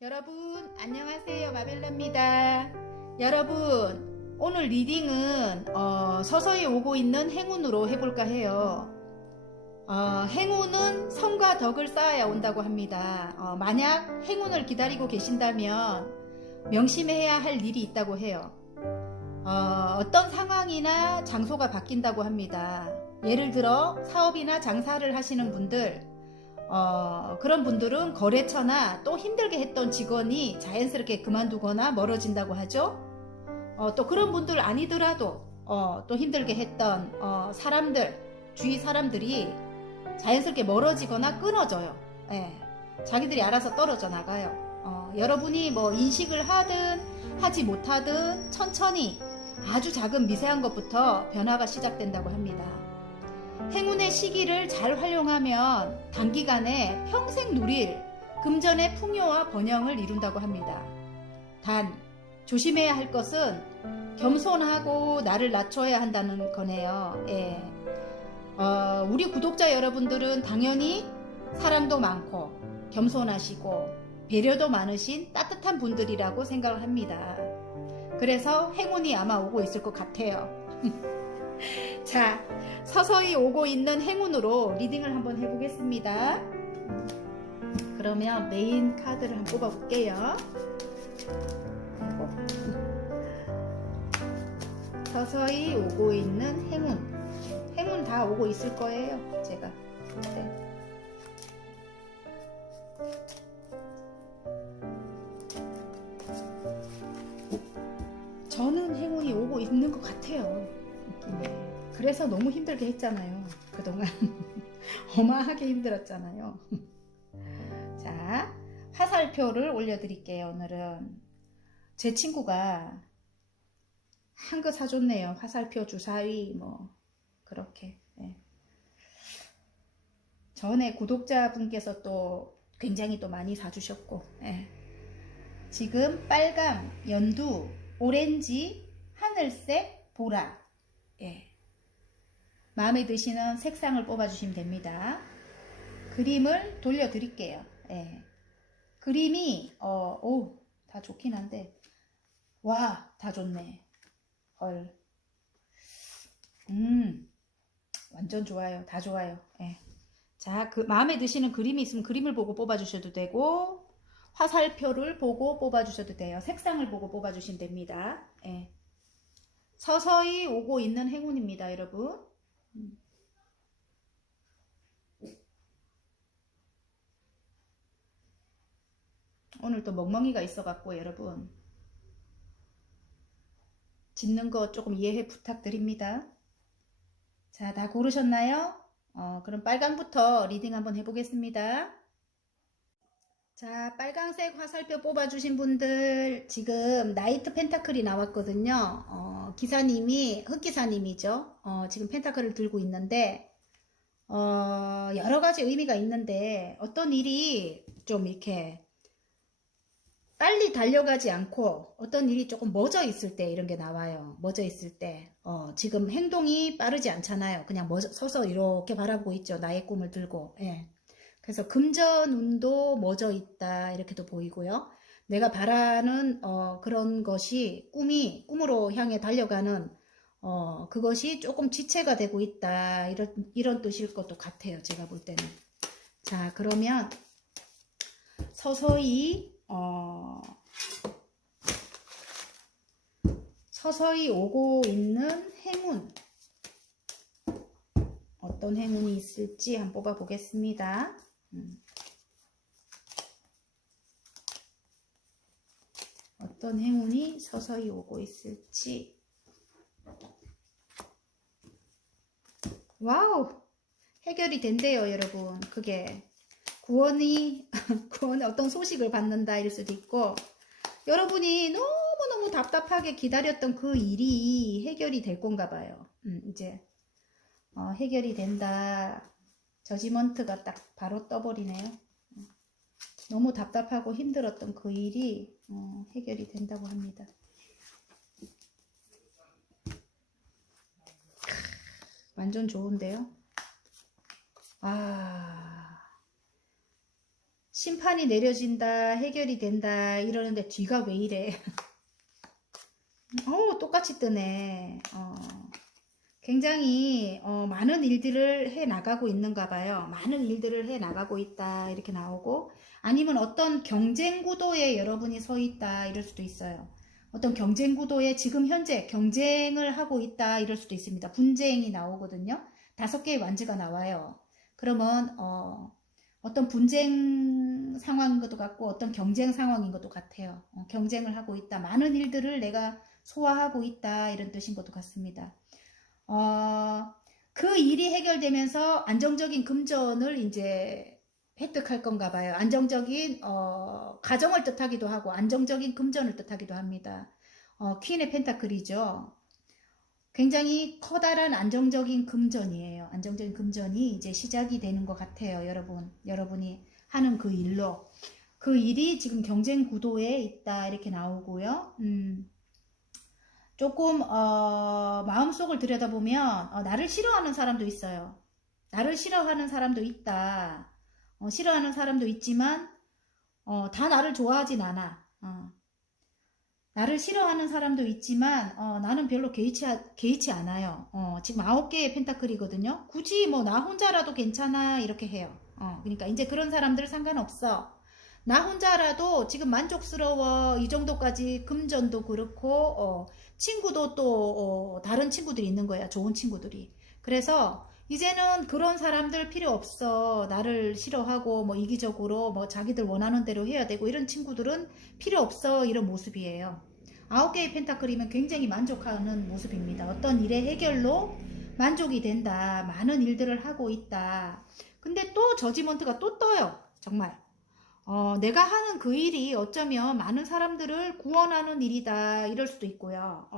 여러분 안녕하세요, 마벨라입니다. 여러분 오늘 리딩은 서서히 오고 있는 행운으로 해볼까 해요. 행운은 성과 덕을 쌓아야 온다고 합니다. 만약 행운을 기다리고 계신다면 명심해야 할 일이 있다고 해요. 어떤 상황이나 장소가 바뀐다고 합니다. 예를 들어 사업이나 장사를 하시는 분들, 그런 분들은 거래처나 또 힘들게 했던 직원이 자연스럽게 그만두거나 멀어진다고 하죠. 또 그런 분들 아니더라도 또 힘들게 했던 사람들, 주위 사람들이 자연스럽게 멀어지거나 끊어져요. 예, 자기들이 알아서 떨어져 나가요. 여러분이 뭐 인식을 하든 하지 못하든 천천히 아주 작은 미세한 것부터 변화가 시작된다고 합니다. 행운의 시기를 잘 활용하면 단기간에 평생 누릴 금전의 풍요와 번영을 이룬다고 합니다. 단 조심해야 할 것은 겸손하고 나를 낮춰야 한다는 거네요. 예. 우리 구독자 여러분들은 당연히 사랑도 많고 겸손하시고 배려도 많으신 따뜻한 분들이라고 생각을 합니다. 그래서 행운이 아마 오고 있을 것 같아요. 자, 서서히 오고 있는 행운으로 리딩을 한번 해보겠습니다. 그러면 메인 카드를 한번 뽑아볼게요. 서서히 오고 있는 행운. 행운 다 오고 있을 거예요, 제가. 네. 저는 행운이 오고 있는 것 같아요, 느낌에. 그래서 너무 힘들게 했잖아요, 그동안. 어마하게 힘들었잖아요. 자, 화살표를 올려드릴게요. 오늘은 제 친구가 한 거 사줬네요. 화살표, 주사위 뭐 그렇게. 네. 전에 구독자분께서 또 굉장히 또 많이 사주셨고, 네. 지금 빨강, 연두, 오렌지, 하늘색, 보라. 예. 마음에 드시는 색상을 뽑아주시면 됩니다. 그림을 돌려드릴게요. 예. 그림이 다 좋긴 한데, 와, 다 좋네. 헐. 완전 좋아요. 다 좋아요. 예. 자, 마음에 드시는 그림이 있으면 그림을 보고 뽑아주셔도 되고, 화살표를 보고 뽑아주셔도 돼요. 색상을 보고 뽑아주시면 됩니다. 예. 서서히 오고 있는 행운입니다, 여러분. 오늘 또 멍멍이가 있어갖고 여러분 짚는 거 조금 이해 부탁드립니다. 자, 다 고르셨나요? 그럼 빨강부터 리딩 한번 해보겠습니다. 자, 빨강색 화살표 뽑아주신 분들 지금 나이트 펜타클이 나왔거든요. 기사님이 흑기사님이죠. 지금 펜타클을 들고 있는데 여러 가지 의미가 있는데 어떤 일이 좀 이렇게 빨리 달려가지 않고 어떤 일이 조금 멎어 있을 때 이런 게 나와요. 멎어 있을 때 지금 행동이 빠르지 않잖아요. 그냥 서서 이렇게 바라보고 있죠. 나의 꿈을 들고. 예. 그래서 금전운도 멎어 있다 이렇게도 보이고요. 내가 바라는 그런 것이 꿈으로 향해 달려가는 그것이 조금 지체가 되고 있다 이런 뜻일 것도 같아요. 제가 볼 때는. 자, 그러면 서서히 오고 있는 행운, 어떤 행운이 있을지 한번 뽑아 보겠습니다. 어떤 행운이 서서히 오고 있을지. 와우, 해결이 된대요, 여러분. 그게 구원이 어떤 소식을 받는다 이럴 수도 있고, 여러분이 너무너무 답답하게 기다렸던 그 일이 해결이 될 건가 봐요. 이제 해결이 된다. 저지먼트가 딱 바로 떠버리네요. 너무 답답하고 힘들었던 그 일이 해결이 된다고 합니다. 완전 좋은데요. 심판이 내려진다, 해결이 된다 이러는데 뒤가 왜 이래? 똑같이 뜨네. 굉장히 많은 일들을 해 나가고 있는가 봐요. 많은 일들을 해 나가고 있다 이렇게 나오고, 아니면 어떤 경쟁 구도에 여러분이 서 있다 이럴 수도 있어요. 어떤 경쟁 구도에 지금 현재 경쟁을 하고 있다 이럴 수도 있습니다. 분쟁이 나오거든요. 5개의 완즈가 나와요. 그러면 어떤 분쟁 상황인 것도 같고 어떤 경쟁 상황인 것도 같아요. 경쟁을 하고 있다. 많은 일들을 내가 소화하고 있다 이런 뜻인 것도 같습니다. 그 일이 해결되면서 안정적인 금전을 이제 획득할 건가 봐요. 안정적인 가정을 뜻하기도 하고 안정적인 금전을 뜻하기도 합니다. 퀸의 펜타클이죠. 굉장히 커다란 안정적인 금전이에요. 안정적인 금전이 이제 시작이 되는 것 같아요. 여러분이 하는 그 일로. 그 일이 지금 경쟁 구도에 있다 이렇게 나오고요. 조금 마음속을 들여다보면 나를 싫어하는 사람도 있어요. 나를 싫어하는 사람도 있다. 싫어하는 사람도 있지만 다 나를 좋아하진 않아. 나를 싫어하는 사람도 있지만 나는 별로 개의치 않아요. 지금 9개의 펜타클이거든요. 굳이 뭐 나 혼자라도 괜찮아 이렇게 해요. 그러니까 이제 그런 사람들 상관없어. 나 혼자라도 지금 만족스러워. 이 정도까지 금전도 그렇고 친구도 또 다른 친구들이 있는 거야. 좋은 친구들이. 그래서 이제는 그런 사람들 필요 없어. 나를 싫어하고 뭐 이기적으로 뭐 자기들 원하는 대로 해야 되고 이런 친구들은 필요 없어. 이런 모습이에요. 9개의 펜타클이면 굉장히 만족하는 모습입니다. 어떤 일의 해결로 만족이 된다. 많은 일들을 하고 있다. 근데 또 저지먼트가 또 떠요. 정말. 내가 하는 그 일이 어쩌면 많은 사람들을 구원하는 일이다 이럴 수도 있고요.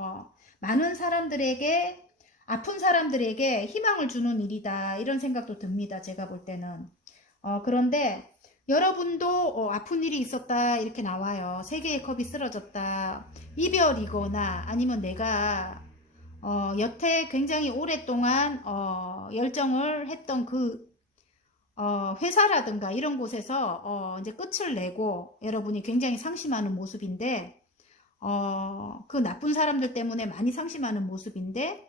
많은 사람들에게, 아픈 사람들에게 희망을 주는 일이다 이런 생각도 듭니다. 제가 볼 때는. 그런데 여러분도 아픈 일이 있었다 이렇게 나와요. 3개의 컵이 쓰러졌다. 이별이거나 아니면 내가 여태 굉장히 오랫동안 열정을 했던 그 회사라든가 이런 곳에서 이제 끝을 내고 여러분이 굉장히 상심하는 모습인데, 그 나쁜 사람들 때문에 많이 상심하는 모습인데,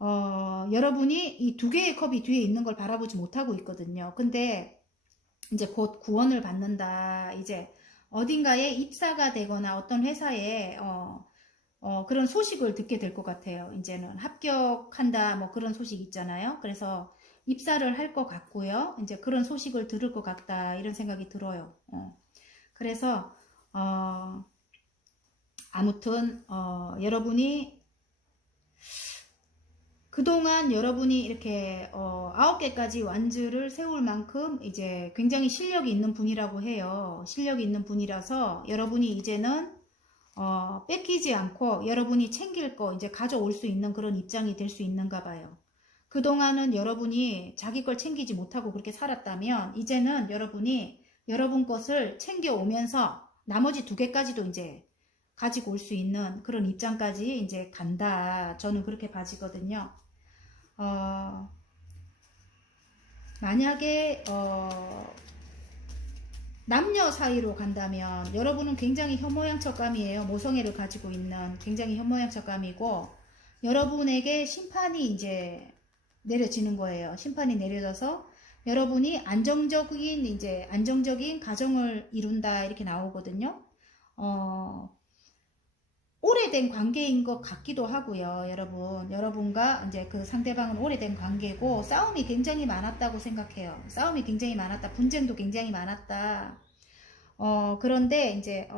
여러분이 이 2개의 컵이 뒤에 있는 걸 바라보지 못하고 있거든요. 근데 이제 곧 구원을 받는다. 이제 어딘가에 입사가 되거나 어떤 회사에 그런 소식을 듣게 될 것 같아요. 이제는 합격한다 뭐 그런 소식 있잖아요. 그래서 입사를 할 것 같고요. 이제 그런 소식을 들을 것 같다 이런 생각이 들어요. 그래서 아무튼 여러분이 그동안 여러분이 이렇게 9개까지 완즈를 세울 만큼 이제 굉장히 실력이 있는 분이라고 해요. 실력이 있는 분이라서 여러분이 이제는 뺏기지 않고 여러분이 챙길 거 이제 가져올 수 있는 그런 입장이 될 수 있는가 봐요. 그동안은 여러분이 자기 걸 챙기지 못하고 그렇게 살았다면 이제는 여러분이 여러분 것을 챙겨오면서 나머지 2개까지도 이제 가지고 올 수 있는 그런 입장까지 이제 간다. 저는 그렇게 봐지거든요. 만약에 남녀 사이로 간다면 여러분은 굉장히 현모양처감이에요. 모성애를 가지고 있는 굉장히 현모양처감이고 여러분에게 심판이 이제 내려지는 거예요. 심판이 내려져서 여러분이 안정적인 가정을 이룬다 이렇게 나오거든요. 오래된 관계인 것 같기도 하고요. 여러분과 이제 그 상대방은 오래된 관계고 싸움이 굉장히 많았다고 생각해요. 싸움이 굉장히 많았다. 분쟁도 굉장히 많았다. 그런데 이제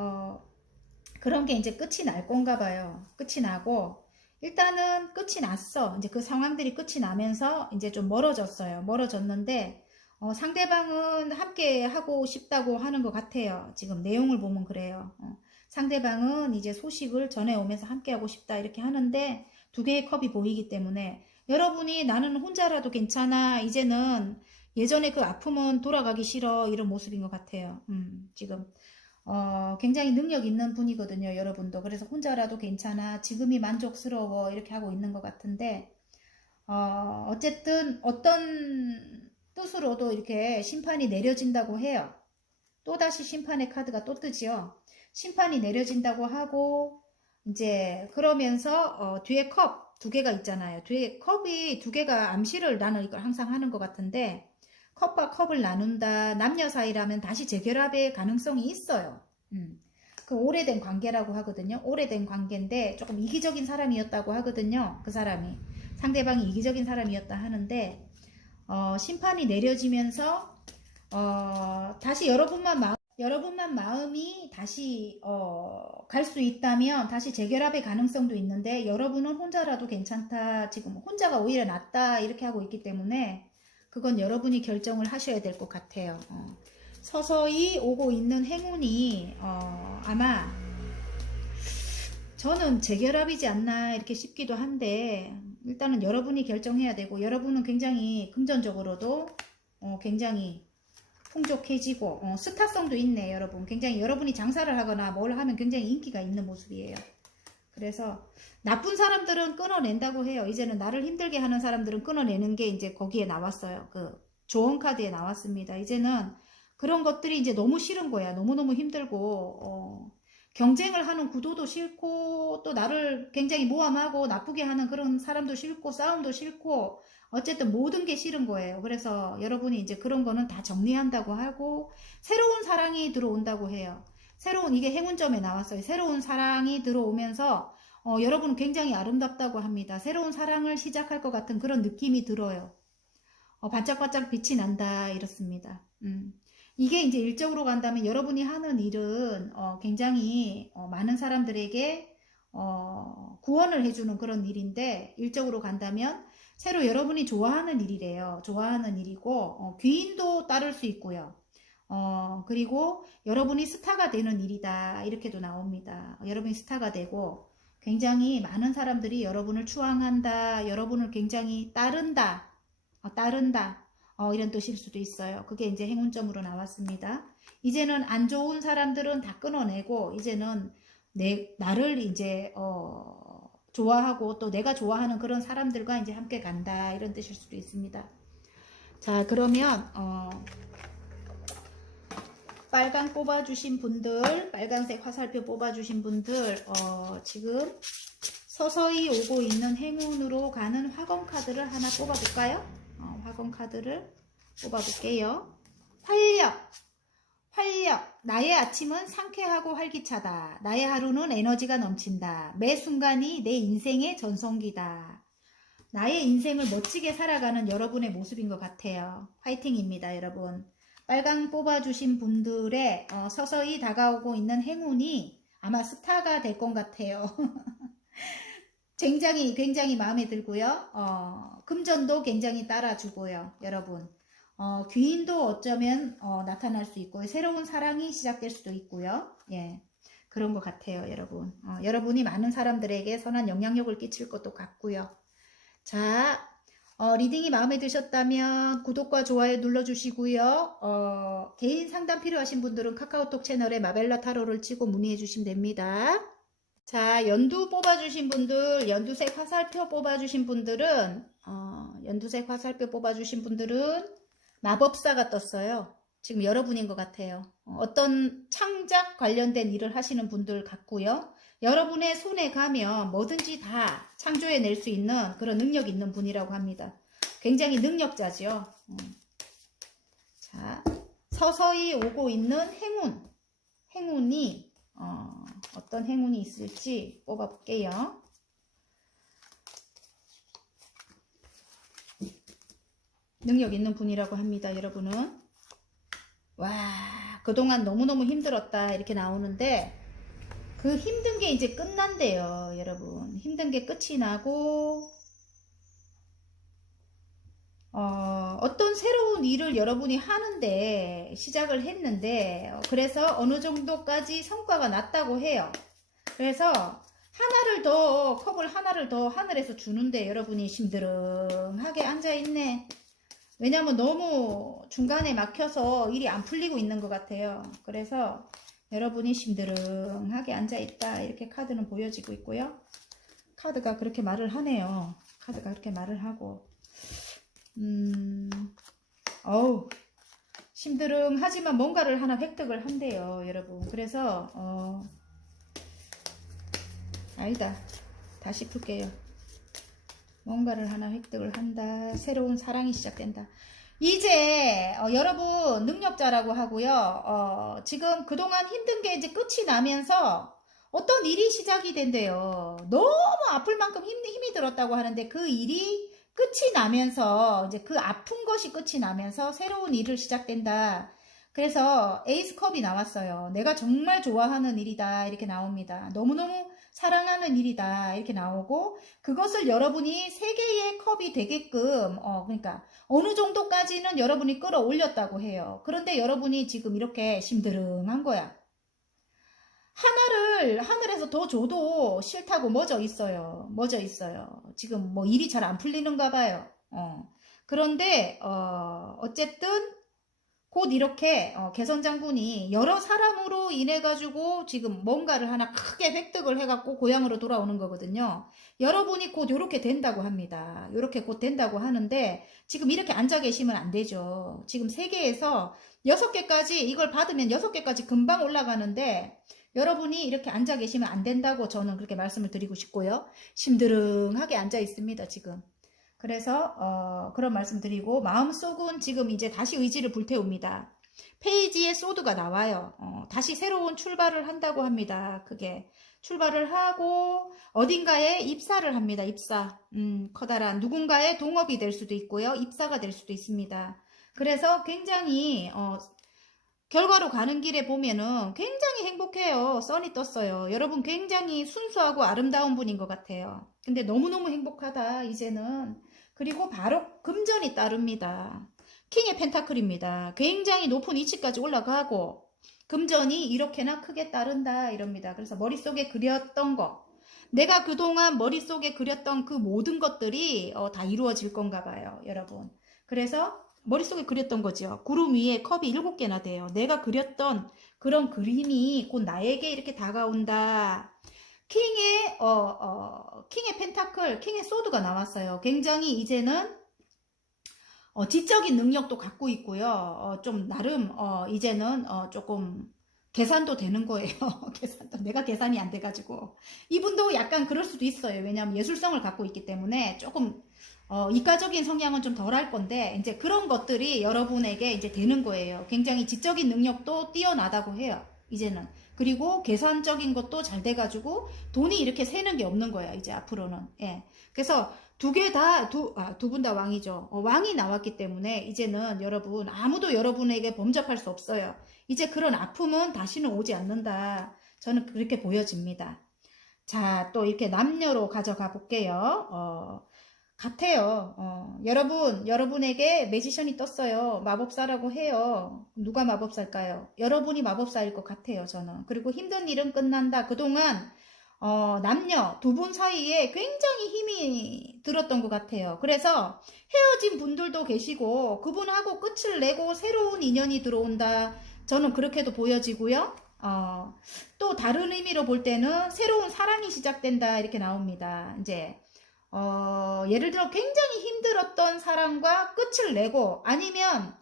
그런 게 이제 끝이 날 건가 봐요. 끝이 나고 일단은 끝이 났어. 이제 그 상황들이 끝이 나면서 이제 좀 멀어졌어요. 멀어졌는데 상대방은 함께 하고 싶다고 하는 것 같아요. 지금 내용을 보면 그래요. 상대방은 이제 소식을 전해오면서 함께하고 싶다 이렇게 하는데 2개의 컵이 보이기 때문에 여러분이 나는 혼자라도 괜찮아. 이제는 예전에 그 아픔은 돌아가기 싫어. 이런 모습인 것 같아요. 지금 굉장히 능력 있는 분이거든요. 여러분도. 그래서 혼자라도 괜찮아. 지금이 만족스러워. 이렇게 하고 있는 것 같은데 어쨌든 어떤 뜻으로도 이렇게 심판이 내려진다고 해요. 또다시 심판의 카드가 또 뜨지요. 심판이 내려진다고 하고, 이제 그러면서 뒤에 컵 두 개가 있잖아요. 뒤에 컵이 두 개가 암시를 나는 이걸 항상 하는 것 같은데, 컵과 컵을 나눈다. 남녀 사이라면 다시 재결합의 가능성이 있어요. 그 오래된 관계라고 하거든요. 오래된 관계인데 조금 이기적인 사람이었다고 하거든요. 그 사람이 상대방이 이기적인 사람이었다 하는데, 심판이 내려지면서 다시 여러분만 마음이 다시 갈 수 있다면 다시 재결합의 가능성도 있는데, 여러분은 혼자라도 괜찮다, 지금 혼자가 오히려 낫다 이렇게 하고 있기 때문에 그건 여러분이 결정을 하셔야 될 것 같아요. 서서히 오고 있는 행운이 아마 저는 재결합이지 않나 이렇게 싶기도 한데, 일단은 여러분이 결정해야 되고, 여러분은 굉장히 금전적으로도 굉장히 풍족해지고 스타성도 있네. 여러분 굉장히 여러분이 장사를 하거나 뭘 하면 굉장히 인기가 있는 모습이에요. 그래서 나쁜 사람들은 끊어낸다고 해요. 이제는 나를 힘들게 하는 사람들은 끊어내는 게 이제 거기에 나왔어요. 그 조언 카드에 나왔습니다. 이제는 그런 것들이 이제 너무 싫은 거야. 너무너무 힘들고 경쟁을 하는 구도도 싫고, 또 나를 굉장히 모함하고 나쁘게 하는 그런 사람도 싫고, 싸움도 싫고, 어쨌든 모든 게 싫은 거예요. 그래서 여러분이 이제 그런 거는 다 정리한다고 하고, 새로운 사랑이 들어온다고 해요. 이게 행운점에 나왔어요. 새로운 사랑이 들어오면서 여러분은 굉장히 아름답다고 합니다. 새로운 사랑을 시작할 것 같은 그런 느낌이 들어요. 반짝반짝 빛이 난다 이렇습니다. 이게 이제 일적으로 간다면 여러분이 하는 일은 굉장히 많은 사람들에게 구원을 해주는 그런 일인데, 일적으로 간다면 새로 여러분이 좋아하는 일이래요. 좋아하는 일이고 귀인도 따를 수 있고요. 그리고 여러분이 스타가 되는 일이다 이렇게도 나옵니다. 여러분이 스타가 되고 굉장히 많은 사람들이 여러분을 추앙한다, 여러분을 굉장히 따른다, 이런 뜻일 수도 있어요. 그게 이제 행운점으로 나왔습니다. 이제는 안 좋은 사람들은 다 끊어내고, 이제는 나를 이제 좋아하고 또 내가 좋아하는 그런 사람들과 이제 함께 간다 이런 뜻일 수도 있습니다. 자, 그러면 빨간 뽑아주신 분들, 빨간색 화살표 뽑아주신 분들, 지금 서서히 오고 있는 행운으로 가는 화건 카드를 하나 뽑아볼까요? 화건 카드를 뽑아볼게요. 활력. 나의 아침은 상쾌하고 활기차다. 나의 하루는 에너지가 넘친다. 매 순간이 내 인생의 전성기다. 나의 인생을 멋지게 살아가는 여러분의 모습인 것 같아요. 화이팅입니다, 여러분. 빨강 뽑아주신 분들의 서서히 다가오고 있는 행운이 아마 스타가 될 것 같아요. 굉장히 마음에 들고요. 금전도 굉장히 따라주고요, 여러분. 귀인도 어쩌면 나타날 수 있고, 새로운 사랑이 시작될 수도 있고요. 예, 그런 것 같아요, 여러분. 여러분이 많은 사람들에게 선한 영향력을 끼칠 것도 같고요. 자, 리딩이 마음에 드셨다면 구독과 좋아요 눌러주시고요. 개인 상담 필요하신 분들은 카카오톡 채널에 마벨라 타로를 치고 문의해 주시면 됩니다. 자, 연두 뽑아주신 분들, 연두색 화살표 뽑아주신 분들은 마법사가 떴어요. 지금 여러분인 것 같아요. 어떤 창작 관련된 일을 하시는 분들 같고요. 여러분의 손에 가면 뭐든지 다 창조해낼 수 있는 그런 능력 있는 분이라고 합니다. 굉장히 능력자죠. 자, 서서히 오고 있는 행운이 어떤 행운이 있을지 뽑아볼게요. 능력 있는 분이라고 합니다. 여러분은 와, 그동안 너무너무 힘들었다 이렇게 나오는데, 그 힘든 게 이제 끝난대요. 여러분, 힘든 게 끝이 나고 어떤 새로운 일을 여러분이 하는데 시작을 했는데, 그래서 어느 정도까지 성과가 났다고 해요. 그래서 컵을 하나를 더 하늘에서 주는데 여러분이 심드렁하게 앉아있네. 왜냐면 너무 중간에 막혀서 일이 안 풀리고 있는 것 같아요. 그래서 여러분이 심드렁하게 앉아있다 이렇게 카드는 보여지고 있고요. 카드가 그렇게 말을 하네요. 카드가 그렇게 말을 하고 심드렁하지만 뭔가를 하나 획득을 한대요, 여러분. 그래서 아니다. 다시 풀게요. 뭔가를 하나 획득을 한다. 새로운 사랑이 시작된다. 이제 여러분 능력자라고 하고요. 지금 그동안 힘든 게 이제 끝이 나면서 어떤 일이 시작이 된대요. 너무 아플 만큼 힘이 들었다고 하는데 그 일이 끝이 나면서 이제 그 아픈 것이 끝이 나면서 새로운 일을 시작된다. 그래서 에이스컵이 나왔어요. 내가 정말 좋아하는 일이다 이렇게 나옵니다. 너무너무 사랑하는 일이다 이렇게 나오고 그것을 여러분이 세 개의 컵이 되게끔 그러니까 어느 정도까지는 여러분이 끌어올렸다고 해요. 그런데 여러분이 지금 이렇게 심드렁한 거야. 하나를 하늘에서 더 줘도 싫다고 멎어 있어요. 멎어 있어요. 지금 뭐 일이 잘 안 풀리는가 봐요. 그런데 어쨌든 곧 이렇게 개선장군이 여러 사람으로 인해 가지고 지금 뭔가를 하나 크게 획득을 해갖고 고향으로 돌아오는 거거든요. 여러분이 곧 이렇게 된다고 합니다. 이렇게 곧 된다고 하는데 지금 이렇게 앉아 계시면 안 되죠. 지금 3개에서 6개까지 이걸 받으면 6개까지 금방 올라가는데 여러분이 이렇게 앉아 계시면 안 된다고 저는 그렇게 말씀을 드리고 싶고요. 심드렁하게 앉아 있습니다, 지금. 그래서 그런 말씀 드리고 마음속은 지금 이제 다시 의지를 불태웁니다. 페이지에 소드가 나와요. 다시 새로운 출발을 한다고 합니다. 그게 출발을 하고 어딘가에 입사를 합니다. 입사. 커다란 누군가의 동업이 될 수도 있고요. 입사가 될 수도 있습니다. 그래서 굉장히 결과로 가는 길에 보면은 굉장히 행복해요. 선이 떴어요. 여러분 굉장히 순수하고 아름다운 분인 것 같아요. 근데 너무너무 행복하다 이제는. 그리고 바로 금전이 따릅니다. 킹의 펜타클입니다. 굉장히 높은 위치까지 올라가고 금전이 이렇게나 크게 따른다 이럽니다. 그래서 머릿속에 그렸던 거 내가 그동안 머릿속에 그렸던 그 모든 것들이 다 이루어질 건가 봐요. 여러분. 그래서 머릿속에 그렸던 거죠. 구름 위에 컵이 7개나 돼요. 내가 그렸던 그런 그림이 곧 나에게 이렇게 다가온다. 킹의 펜타클, 킹의 소드가 나왔어요. 굉장히 이제는 지적인 능력도 갖고 있고요. 좀 나름 이제는 조금 계산도 되는 거예요. 계산도 내가 계산이 안 돼가지고 이분도 약간 그럴 수도 있어요. 왜냐하면 예술성을 갖고 있기 때문에 조금 이과적인 성향은 좀 덜 할 건데 이제 그런 것들이 여러분에게 이제 되는 거예요. 굉장히 지적인 능력도 뛰어나다고 해요. 이제는. 그리고 계산적인 것도 잘 돼가지고 돈이 이렇게 새는 게 없는 거야 이제 앞으로는. 예. 그래서 두 분 다 왕이죠. 왕이 나왔기 때문에 이제는 여러분 아무도 여러분에게 범접할 수 없어요. 이제 그런 아픔은 다시는 오지 않는다. 저는 그렇게 보여집니다. 자, 또 이렇게 남녀로 가져가 볼게요. 같아요. 여러분에게 매지션이 떴어요. 마법사라고 해요. 누가 마법사일까요? 여러분이 마법사일 것 같아요, 저는. 그리고 힘든 일은 끝난다. 그동안, 남녀 두 분 사이에 굉장히 힘이 들었던 것 같아요. 그래서 헤어진 분들도 계시고, 그분하고 끝을 내고 새로운 인연이 들어온다. 저는 그렇게도 보여지고요. 또 다른 의미로 볼 때는 새로운 사랑이 시작된다. 이렇게 나옵니다. 이제. 예를 들어 굉장히 힘들었던 사람과 끝을 내고 아니면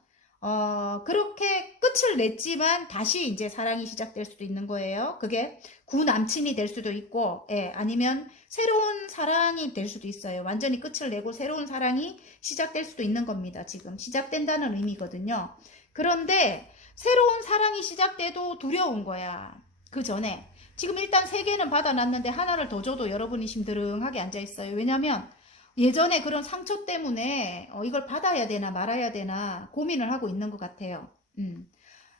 그렇게 끝을 냈지만 다시 이제 사랑이 시작될 수도 있는 거예요. 그게 구남친이 될 수도 있고 아니면 새로운 사랑이 될 수도 있어요. 완전히 끝을 내고 새로운 사랑이 시작될 수도 있는 겁니다. 지금 시작된다는 의미거든요. 그런데 새로운 사랑이 시작돼도 두려운 거야. 그 전에 지금 일단 3개는 받아놨는데 하나를 더 줘도 여러분이 심드렁하게 앉아있어요. 왜냐면 예전에 그런 상처 때문에 이걸 받아야 되나 말아야 되나 고민을 하고 있는 것 같아요.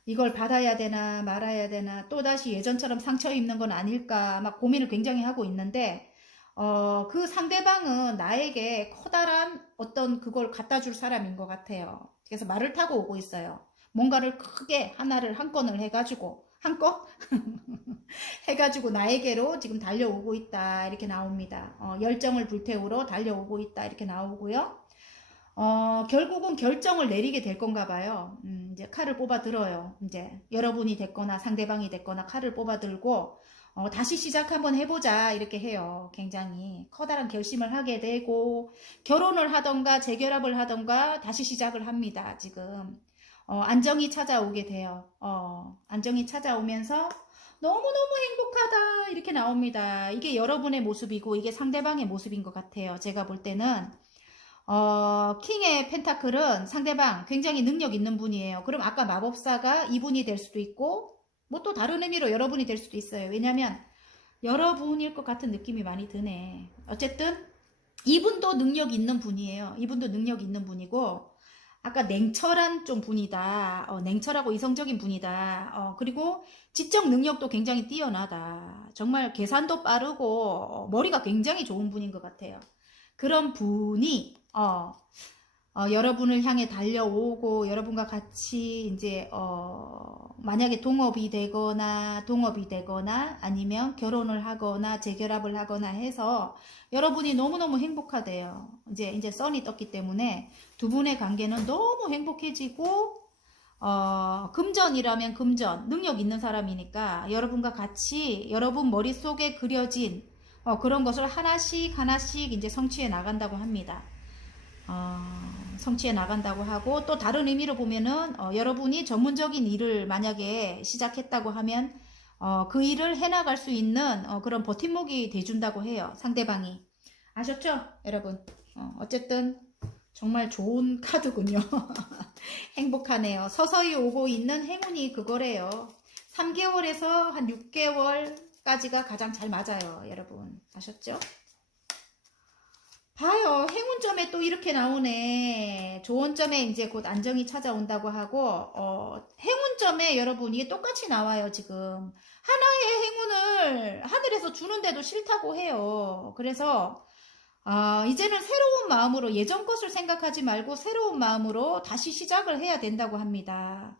이걸 받아야 되나 말아야 되나 또다시 예전처럼 상처 입는 건 아닐까 막 고민을 굉장히 하고 있는데 그 상대방은 나에게 커다란 어떤 그걸 갖다 줄 사람인 것 같아요. 그래서 말을 타고 오고 있어요. 뭔가를 크게 하나를 한 건을 해가지고 한 건? 해가지고 나에게로 지금 달려오고 있다 이렇게 나옵니다. 열정을 불태우러 달려오고 있다 이렇게 나오고요. 결국은 결정을 내리게 될 건가 봐요. 이제 칼을 뽑아 들어요. 이제 여러분이 됐거나 상대방이 됐거나 칼을 뽑아 들고 다시 시작 한번 해보자 이렇게 해요. 굉장히 커다란 결심을 하게 되고 결혼을 하던가 재결합을 하던가 다시 시작을 합니다. 지금 안정이 찾아오게 돼요. 안정이 찾아오면서 너무너무 행복하다 이렇게 나옵니다. 이게 여러분의 모습이고 이게 상대방의 모습인 것 같아요. 제가 볼 때는 킹의 펜타클은 상대방 굉장히 능력 있는 분이에요. 그럼 아까 마법사가 이분이 될 수도 있고 뭐 또 다른 의미로 여러분이 될 수도 있어요. 왜냐면 여러분일 것 같은 느낌이 많이 드네. 어쨌든 이분도 능력 있는 분이에요. 이분도 능력 있는 분이고 아까 냉철한 좀 분이다. 냉철하고 이성적인 분이다. 그리고 지적 능력도 굉장히 뛰어나다. 정말 계산도 빠르고 머리가 굉장히 좋은 분인 것 같아요. 그런 분이 여러분을 향해 달려오고 여러분과 같이 이제 만약에 동업이 되거나 아니면 결혼을 하거나 재결합을 하거나 해서 여러분이 너무너무 행복하대요. 이제 선이 떴기 때문에 두 분의 관계는 너무 행복해지고 금전이라면 금전, 능력 있는 사람이니까 여러분과 같이 여러분 머릿속에 그려진 그런 것을 하나씩 이제 성취해 나간다고 합니다. 성취해 나간다고 하고 또 다른 의미로 보면은 여러분이 전문적인 일을 만약에 시작했다고 하면 그 일을 해나갈 수 있는 그런 버팀목이 돼준다고 해요. 상대방이. 아셨죠? 여러분. 어쨌든 정말 좋은 카드군요. 행복하네요. 서서히 오고 있는 행운이 그거래요. 3개월에서 한 6개월까지가 가장 잘 맞아요. 여러분. 아셨죠? 봐요. 행운점에 또 이렇게 나오네. 조언점에 이제 곧 안정이 찾아온다고 하고, 행운점에 여러분 이게 똑같이 나와요, 지금. 하나의 행운을 하늘에서 주는데도 싫다고 해요. 그래서, 이제는 새로운 마음으로 예전 것을 생각하지 말고 새로운 마음으로 다시 시작을 해야 된다고 합니다.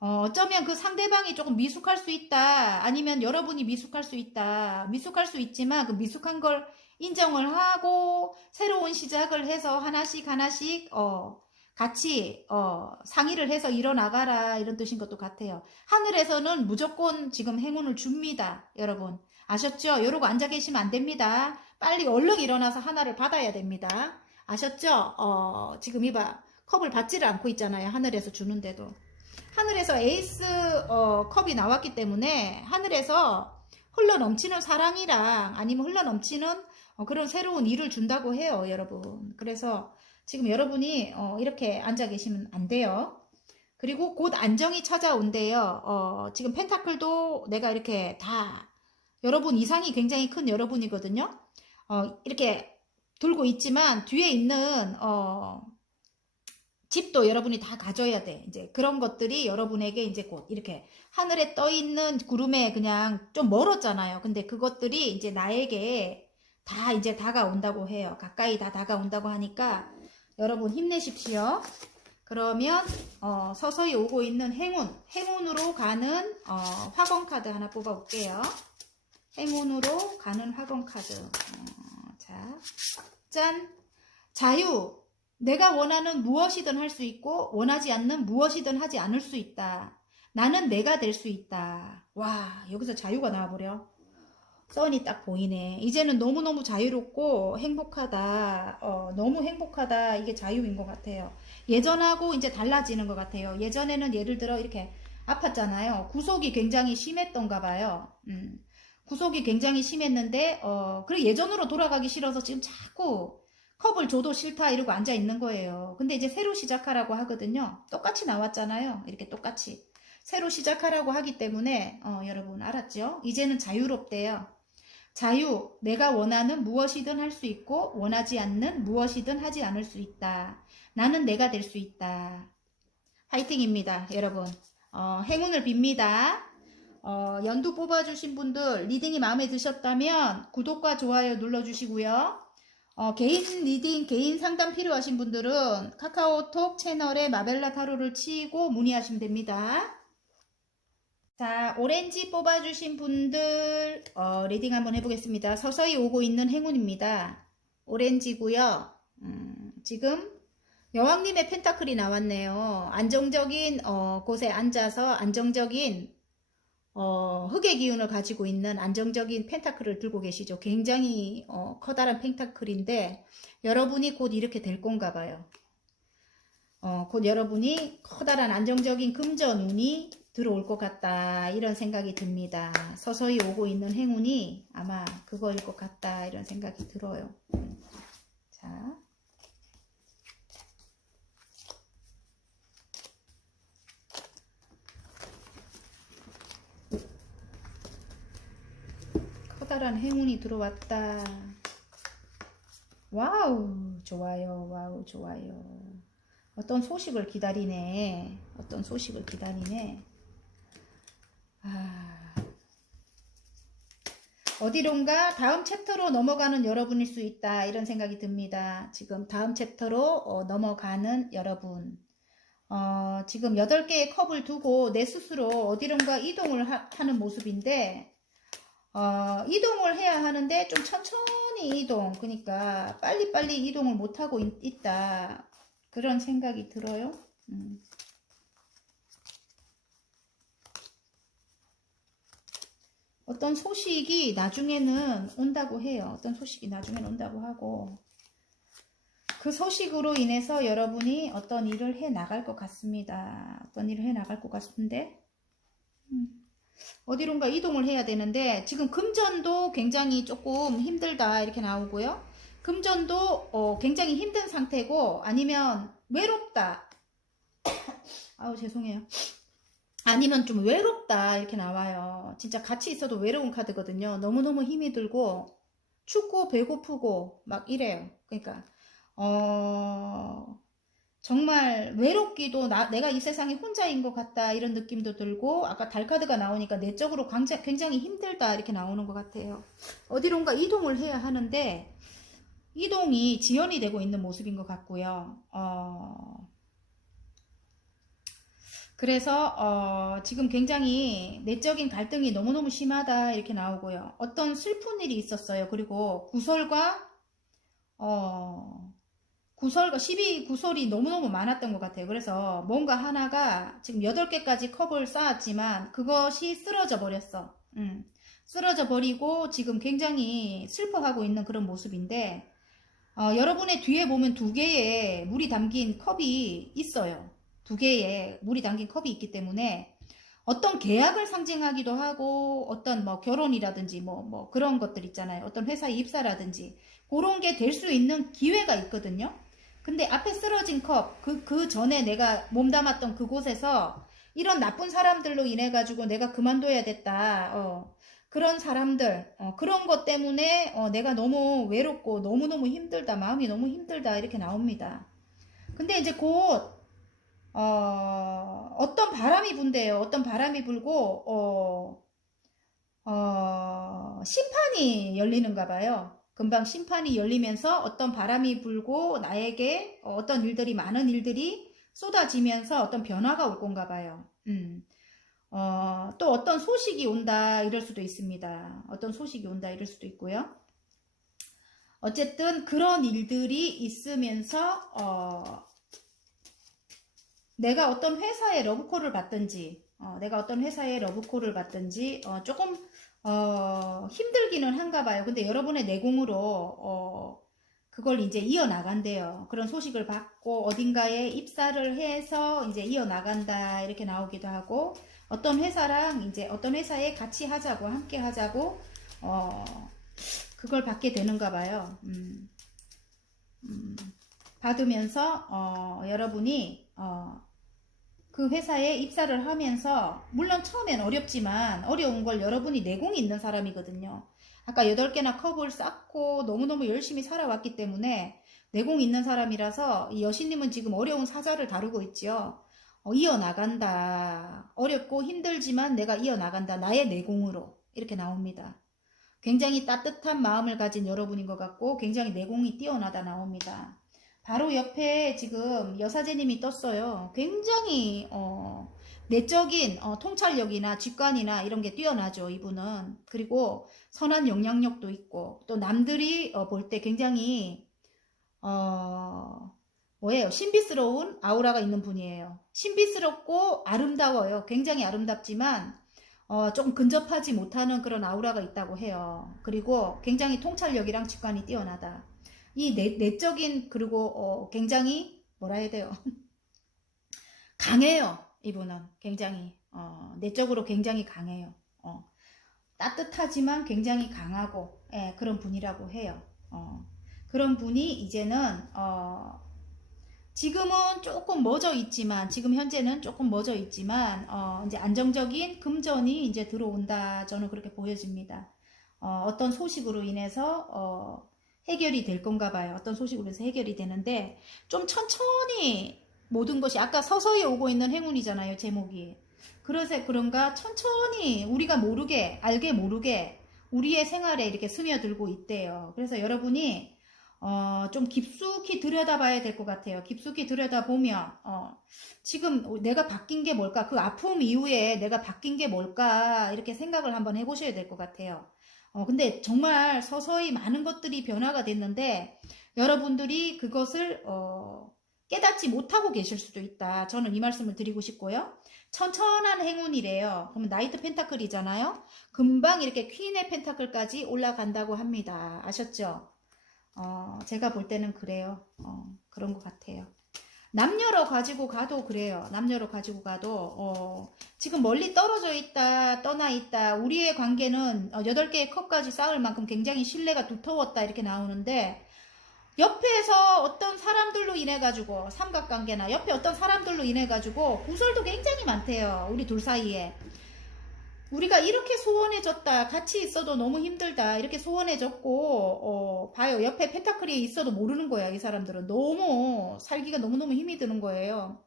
어쩌면 그 상대방이 조금 미숙할 수 있다. 아니면 여러분이 미숙할 수 있다. 미숙할 수 있지만 그 미숙한 걸 인정을 하고 새로운 시작을 해서 하나씩 같이 상의를 해서 일어나가라 이런 뜻인 것도 같아요. 하늘에서는 무조건 지금 행운을 줍니다. 여러분 아셨죠? 이러고 앉아 계시면 안 됩니다. 빨리 얼른 일어나서 하나를 받아야 됩니다. 아셨죠? 지금 이봐 컵을 받지를 않고 있잖아요. 하늘에서 주는데도. 하늘에서 에이스 컵이 나왔기 때문에 하늘에서 흘러넘치는 사랑이랑 아니면 흘러넘치는 그런 새로운 일을 준다고 해요, 여러분. 그래서 지금 여러분이 이렇게 앉아 계시면 안 돼요. 그리고 곧 안정이 찾아온대요. 지금 펜타클도 내가 이렇게 다 여러분 이상이 굉장히 큰 여러분이거든요. 이렇게 들고 있지만 뒤에 있는 집도 여러분이 다 가져야 돼. 이제 그런 것들이 여러분에게 이제 곧 이렇게 하늘에 떠 있는 구름에 그냥 좀 멀었잖아요. 근데 그것들이 이제 나에게 다 이제 다가온다고 해요. 가까이 다 다가온다고 하니까 여러분 힘내십시오. 그러면 서서히 오고 있는 행운으로 가는 화건 카드 하나 뽑아 볼게요. 행운으로 가는 화건 카드. 자, 짠. 자유. 내가 원하는 무엇이든 할 수 있고 원하지 않는 무엇이든 하지 않을 수 있다. 나는 내가 될 수 있다. 와, 여기서 자유가 나와버려. 선이 딱 보이네. 이제는 너무너무 자유롭고 행복하다. 너무 행복하다. 이게 자유인 것 같아요. 예전하고 이제 달라지는 것 같아요. 예전에는 예를 들어 이렇게 아팠잖아요. 구속이 굉장히 심했던가 봐요. 구속이 굉장히 심했는데 그리고 예전으로 돌아가기 싫어서 지금 자꾸 컵을 줘도 싫다 이러고 앉아 있는 거예요. 근데 이제 새로 시작하라고 하거든요. 똑같이 나왔잖아요. 이렇게 똑같이. 새로 시작하라고 하기 때문에 여러분 알았죠? 이제는 자유롭대요. 자유, 내가 원하는 무엇이든 할 수 있고 원하지 않는 무엇이든 하지 않을 수 있다. 나는 내가 될 수 있다. 파이팅입니다. 여러분. 행운을 빕니다. 연두 뽑아주신 분들 리딩이 마음에 드셨다면 구독과 좋아요 눌러주시고요. 개인 리딩, 개인 상담 필요하신 분들은 카카오톡 채널에 마벨라 타로를 치고 문의하시면 됩니다. 자, 오렌지 뽑아주신 분들 리딩 한번 해보겠습니다. 서서히 오고 있는 행운입니다. 오렌지고요. 지금 여왕님의 펜타클이 나왔네요. 안정적인 곳에 앉아서 안정적인 흑의 기운을 가지고 있는 안정적인 펜타클을 들고 계시죠. 굉장히 커다란 펜타클인데 여러분이 곧 이렇게 될 건가 봐요. 곧 여러분이 커다란 안정적인 금전운이 들어올 것 같다 이런 생각이 듭니다. 서서히 오고 있는 행운이 아마 그거일 것 같다 이런 생각이 들어요. 자, 커다란 행운이 들어왔다. 와우, 좋아요. 와우, 좋아요. 어떤 소식을 기다리네. 어떤 소식을 기다리네. 어디론가 다음 챕터로 넘어가는 여러분일 수 있다 이런 생각이 듭니다. 지금 다음 챕터로 넘어가는 여러분. 지금 8개의 컵을 두고 내 스스로 어디론가 이동을 하는 모습인데 이동을 해야 하는데 좀 천천히 이동, 그러니까 빨리빨리 이동을 못하고 있다 그런 생각이 들어요. 어떤 소식이 나중에는 온다고 해요. 어떤 소식이 나중에는 온다고 하고 그 소식으로 인해서 여러분이 어떤 일을 해 나갈 것 같습니다. 어떤 일을 해 나갈 것 같은데 어디론가 이동을 해야 되는데 지금 금전도 굉장히 조금 힘들다 이렇게 나오고요. 금전도 굉장히 힘든 상태고 아니면 외롭다. 아우 죄송해요. 아니면 좀 외롭다 이렇게 나와요. 진짜 같이 있어도 외로운 카드거든요. 너무너무 힘이 들고 춥고 배고프고 막 이래요. 그러니까 정말 외롭기도 내가 이 세상에 혼자인 것 같다 이런 느낌도 들고 아까 달 카드가 나오니까 내적으로 굉장히 힘들다 이렇게 나오는 것 같아요. 어디론가 이동을 해야 하는데 이동이 지연이 되고 있는 모습인 것 같고요. 그래서 지금 굉장히 내적인 갈등이 너무너무 심하다 이렇게 나오고요. 어떤 슬픈 일이 있었어요. 그리고 구설과 시비 구설이 너무너무 많았던 것 같아요. 그래서 뭔가 하나가 지금 8개까지 컵을 쌓았지만 그것이 쓰러져 버렸어. 쓰러져 버리고 지금 굉장히 슬퍼하고 있는 그런 모습인데 여러분의 뒤에 보면 2개의 물이 담긴 컵이 있어요. 2개의 물이 담긴 컵이 있기 때문에 어떤 계약을 상징하기도 하고 어떤 뭐 결혼이라든지 뭐 그런 것들 있잖아요. 어떤 회사에 입사라든지 그런 게 될 수 있는 기회가 있거든요. 근데 앞에 쓰러진 컵, 그 전에 내가 몸담았던 그곳에서 이런 나쁜 사람들로 인해 가지고 내가 그만둬야 됐다. 그런 사람들, 그런 것 때문에 내가 너무 외롭고 너무너무 힘들다, 마음이 너무 힘들다 이렇게 나옵니다. 근데 이제 곧 어떤 바람이 분대요. 어떤 바람이 불고 심판이 열리는가 봐요. 금방 심판이 열리면서 어떤 바람이 불고 나에게 어떤 일들이 많은 일들이 쏟아지면서 어떤 변화가 올 건가 봐요. 또 어떤 소식이 온다 이럴 수도 있습니다. 어떤 소식이 온다 이럴 수도 있고요. 어쨌든 그런 일들이 있으면서 내가 어떤 회사에 러브콜을 받든지 조금 힘들기는 한가 봐요. 근데 여러분의 내공으로 그걸 이제 이어나간대요. 그런 소식을 받고 어딘가에 입사를 해서 이제 이어나간다 이렇게 나오기도 하고 어떤 회사랑 이제 어떤 회사에 같이 하자고 함께 하자고 그걸 받게 되는가 봐요. 받으면서 여러분이 그 회사에 입사를 하면서 물론 처음엔 어렵지만 어려운 걸 여러분이 내공이 있는 사람이거든요. 아까 8개나 컵을 쌓고 너무너무 열심히 살아왔기 때문에 내공이 있는 사람이라서 이 여신님은 지금 어려운 사자를 다루고 있죠. 이어나간다. 어렵고 힘들지만 내가 이어나간다. 나의 내공으로 이렇게 나옵니다. 굉장히 따뜻한 마음을 가진 여러분인 것 같고 굉장히 내공이 뛰어나다 나옵니다. 바로 옆에 지금 여사제님이 떴어요. 굉장히 내적인 통찰력이나 직관이나 이런 게 뛰어나죠. 이분은. 그리고 선한 영향력도 있고 또 남들이 볼 때 굉장히 신비스러운 아우라가 있는 분이에요. 신비스럽고 아름다워요. 굉장히 아름답지만 조금 근접하지 못하는 그런 아우라가 있다고 해요. 그리고 굉장히 통찰력이랑 직관이 뛰어나다. 이 내적인 그리고 굉장히 뭐라 해야 돼요? 강해요. 이분은 굉장히 내적으로 굉장히 강해요. 따뜻하지만 굉장히 강하고 예, 그런 분이라고 해요. 그런 분이 이제는 지금은 조금 멎어 있지만 지금 현재는 조금 멎어 있지만 이제 안정적인 금전이 이제 들어온다. 저는 그렇게 보여집니다. 어떤 소식으로 인해서 해결이 될 건가 봐요. 어떤 소식으로 해서 해결이 되는데 좀 천천히 모든 것이 아까 서서히 오고 있는 행운이잖아요. 제목이. 그래서 그런가 천천히 우리가 모르게 알게 모르게 우리의 생활에 이렇게 스며들고 있대요. 그래서 여러분이 좀 깊숙이 들여다봐야 될 것 같아요. 깊숙이 들여다보면 지금 내가 바뀐 게 뭘까? 그 아픔 이후에 내가 바뀐 게 뭘까? 이렇게 생각을 한번 해보셔야 될 것 같아요. 근데 정말 서서히 많은 것들이 변화가 됐는데 여러분들이 그것을 깨닫지 못하고 계실 수도 있다. 저는 이 말씀을 드리고 싶고요. 천천한 행운이래요. 그러면 나이트 펜타클이잖아요. 금방 이렇게 퀸의 펜타클까지 올라간다고 합니다. 아셨죠? 제가 볼 때는 그래요. 그런 것 같아요. 남녀로 가지고 가도 그래요. 남녀로 가지고 가도 지금 멀리 떨어져 있다, 떠나 있다. 우리의 관계는 8개의 컵까지 쌓을 만큼 굉장히 신뢰가 두터웠다 이렇게 나오는데 옆에서 어떤 사람들로 인해 가지고 삼각관계나 옆에 어떤 사람들로 인해 가지고 구설도 굉장히 많대요. 우리 둘 사이에. 우리가 이렇게 소원해졌다. 같이 있어도 너무 힘들다. 이렇게 소원해졌고 봐요. 옆에 펜타클이 있어도 모르는 거야. 이 사람들은. 너무 살기가 너무너무 힘이 드는 거예요.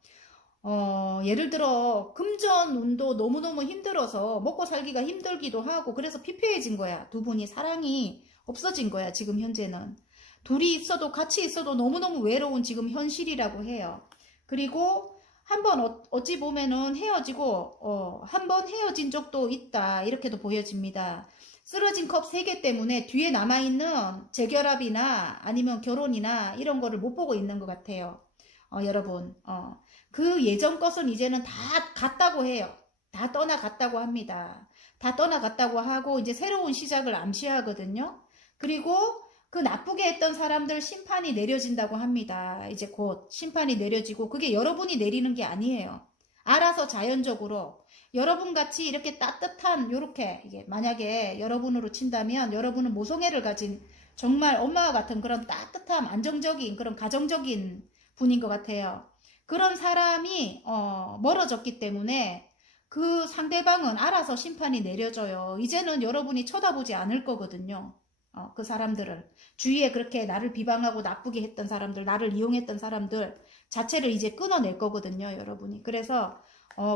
예를 들어 금전 운도 너무너무 힘들어서 먹고 살기가 힘들기도 하고 그래서 피폐해진 거야. 두 분이 사랑이 없어진 거야. 지금 현재는. 둘이 있어도 같이 있어도 너무너무 외로운 지금 현실이라고 해요. 그리고 한번 어찌 보면은 헤어지고 한 번 헤어진 적도 있다 이렇게도 보여집니다. 쓰러진 컵 3개 때문에 뒤에 남아있는 재결합이나 아니면 결혼이나 이런 거를 못 보고 있는 것 같아요. 여러분 그 예전 것은 이제는 다 갔다고 해요. 다 떠나갔다고 합니다. 다 떠나갔다고 하고 이제 새로운 시작을 암시하거든요. 그리고 그 나쁘게 했던 사람들 심판이 내려진다고 합니다. 이제 곧 심판이 내려지고 그게 여러분이 내리는 게 아니에요. 알아서 자연적으로 여러분 같이 이렇게 따뜻한 요렇게 이게 만약에 여러분으로 친다면 여러분은 모성애를 가진 정말 엄마와 같은 그런 따뜻함, 안정적인 그런 가정적인 분인 것 같아요. 그런 사람이 멀어졌기 때문에 그 상대방은 알아서 심판이 내려져요. 이제는 여러분이 쳐다보지 않을 거거든요. 그 사람들을 주위에 그렇게 나를 비방하고 나쁘게 했던 사람들, 나를 이용했던 사람들 자체를 이제 끊어낼 거거든요, 여러분이. 그래서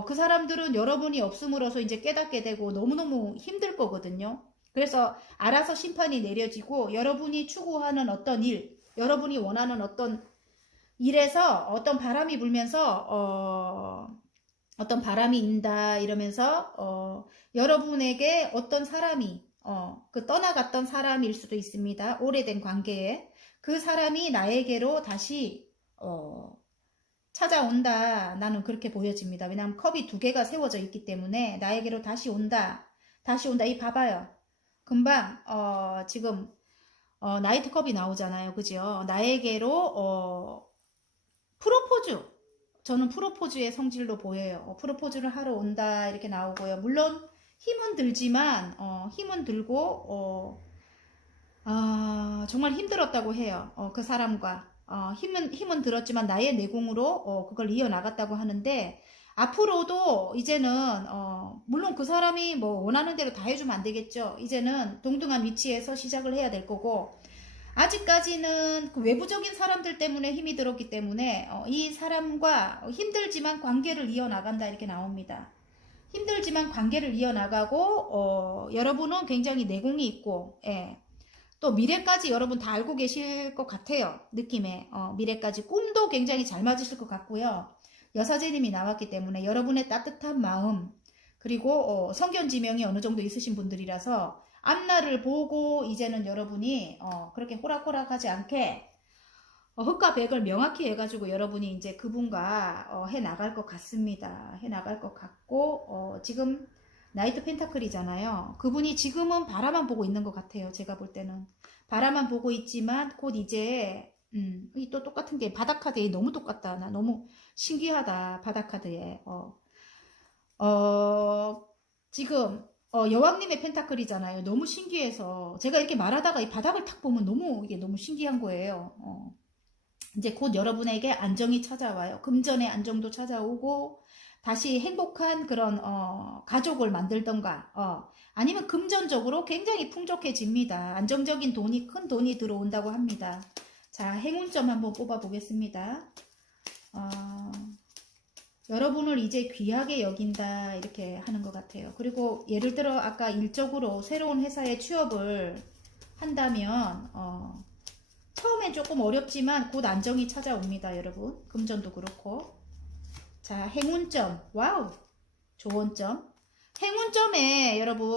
그 사람들은 여러분이 없음으로써 이제 깨닫게 되고 너무너무 힘들 거거든요. 그래서 알아서 심판이 내려지고 여러분이 추구하는 어떤 일, 여러분이 원하는 어떤 일에서 어떤 바람이 불면서 어떤 바람이 인다 이러면서 여러분에게 어떤 사람이 그 떠나갔던 사람일 수도 있습니다. 오래된 관계에 그 사람이 나에게로 다시 찾아온다. 나는 그렇게 보여집니다. 왜냐하면 컵이 2개가 세워져 있기 때문에 나에게로 다시 온다. 다시 온다. 이 봐봐요. 금방 지금 나이트 컵이 나오잖아요. 그죠? 나에게로 프로포즈. 저는 프로포즈의 성질로 보여요. 프로포즈를 하러 온다. 이렇게 나오고요. 물론 힘은 들지만 힘은 들고 정말 힘들었다고 해요. 그 사람과 힘은 들었지만 나의 내공으로 그걸 이어나갔다고 하는데 앞으로도 이제는 물론 그 사람이 뭐 원하는 대로 다 해주면 안 되겠죠. 이제는 동등한 위치에서 시작을 해야 될 거고 아직까지는 그 외부적인 사람들 때문에 힘이 들었기 때문에 이 사람과 힘들지만 관계를 이어나간다 이렇게 나옵니다. 힘들지만 관계를 이어나가고 여러분은 굉장히 내공이 있고 예. 또 미래까지 여러분 다 알고 계실 것 같아요. 느낌에 미래까지 꿈도 굉장히 잘 맞으실 것 같고요. 여사제님이 나왔기 때문에 여러분의 따뜻한 마음 그리고 성견지명이 어느 정도 있으신 분들이라서 앞날을 보고 이제는 여러분이 그렇게 호락호락하지 않게 흑과 백을 명확히 해가지고 여러분이 이제 그분과 해 나갈 것 같습니다. 해 나갈 것 같고 지금 나이트 펜타클이잖아요. 그분이 지금은 바라만 보고 있는 것 같아요. 제가 볼 때는 바라만 보고 있지만 곧 이제 이 또 똑같은 게 바닥카드에 너무 똑같다. 나 너무 신기하다. 바닥카드에. 지금 여왕님의 펜타클이잖아요. 너무 신기해서 제가 이렇게 말하다가 이 바닥을 탁 보면 이게 너무 신기한 거예요. 이제 곧 여러분에게 안정이 찾아와요. 금전의 안정도 찾아오고 다시 행복한 그런 가족을 만들던가 아니면 금전적으로 굉장히 풍족해집니다. 안정적인 돈이 큰 돈이 들어온다고 합니다. 자, 행운점 한번 뽑아 보겠습니다. 여러분을 이제 귀하게 여긴다 이렇게 하는 것 같아요. 그리고 예를 들어 아까 일적으로 새로운 회사에 취업을 한다면 처음엔 조금 어렵지만 곧 안정이 찾아옵니다. 여러분 금전도 그렇고. 자, 행운점. 와우, 좋은 점. 행운점에 여러분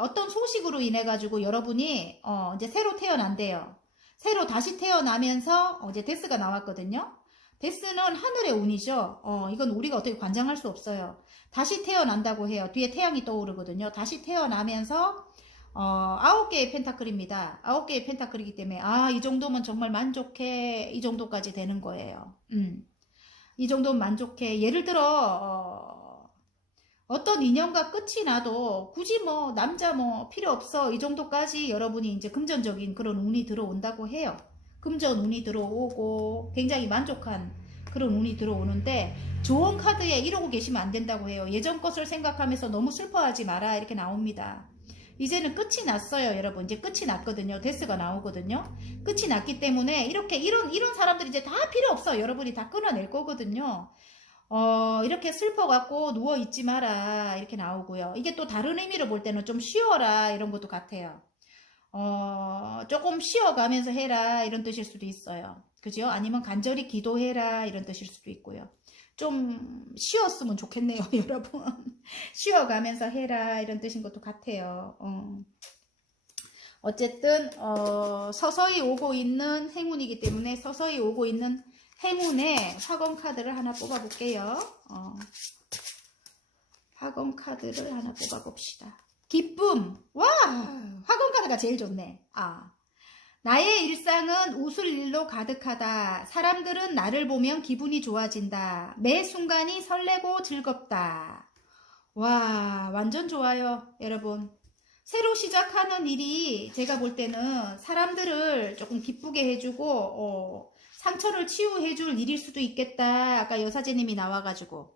어떤 소식으로 인해 가지고 여러분이 이제 새로 태어난대요. 새로 다시 태어나면서 이제 데스가 나왔거든요. 데스는 하늘의 운이죠. 이건 우리가 어떻게 관장할 수 없어요. 다시 태어난다고 해요. 뒤에 태양이 떠오르거든요. 다시 태어나면서 9개의 펜타클입니다. 9개의 펜타클이기 때문에 이 정도면 정말 만족해. 이 정도까지 되는 거예요. 이 정도면 만족해. 예를 들어 어떤 인연과 끝이 나도 굳이 뭐 남자 뭐 필요 없어. 이 정도까지 여러분이 이제 금전적인 그런 운이 들어온다고 해요. 금전 운이 들어오고 굉장히 만족한 그런 운이 들어오는데 좋은 카드에 이러고 계시면 안 된다고 해요. 예전 것을 생각하면서 너무 슬퍼하지 마라 이렇게 나옵니다. 이제는 끝이 났어요. 여러분 이제 끝이 났거든요. 데스가 나오거든요. 끝이 났기 때문에 이렇게 이런 사람들이 이제 다 필요 없어. 여러분이 다 끊어낼 거거든요. 이렇게 슬퍼갖고 누워있지 마라 이렇게 나오고요. 이게 또 다른 의미로 볼 때는 좀 쉬어라 이런 것도 같아요. 조금 쉬어가면서 해라 이런 뜻일 수도 있어요. 그죠? 아니면 간절히 기도해라 이런 뜻일 수도 있고요. 좀 쉬었으면 좋겠네요. 여러분 쉬어가면서 해라 이런 뜻인 것도 같아요. 어쨌든 서서히 오고 있는 행운이기 때문에 서서히 오고 있는 행운의 화건 카드를 하나 뽑아 볼게요. 화건 카드를 하나 뽑아 봅시다. 기쁨. 와, 화건 카드가 제일 좋네. 나의 일상은 웃을 일로 가득하다. 사람들은 나를 보면 기분이 좋아진다. 매 순간이 설레고 즐겁다. 와, 완전 좋아요, 여러분. 새로 시작하는 일이 제가 볼 때는 사람들을 조금 기쁘게 해주고 상처를 치유해줄 일일 수도 있겠다. 아까 여사제님이 나와가지고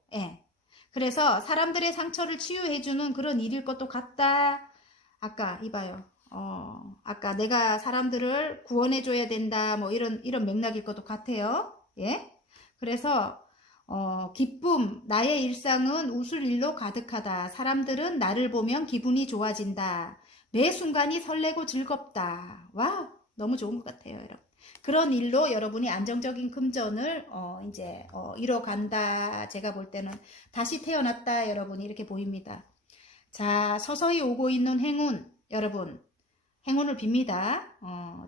그래서 사람들의 상처를 치유해주는 그런 일일 것도 같다. 아까 이봐요. 아까 내가 사람들을 구원해줘야 된다. 뭐 이런 맥락일 것도 같아요. 예. 그래서 기쁨, 나의 일상은 웃을 일로 가득하다. 사람들은 나를 보면 기분이 좋아진다. 매 순간이 설레고 즐겁다. 와, 너무 좋은 것 같아요, 여러분. 그런 일로 여러분이 안정적인 금전을 이제 이뤄간다. 제가 볼 때는 다시 태어났다. 여러분이 이렇게 보입니다. 자, 서서히 오고 있는 행운, 여러분 행운을 빕니다.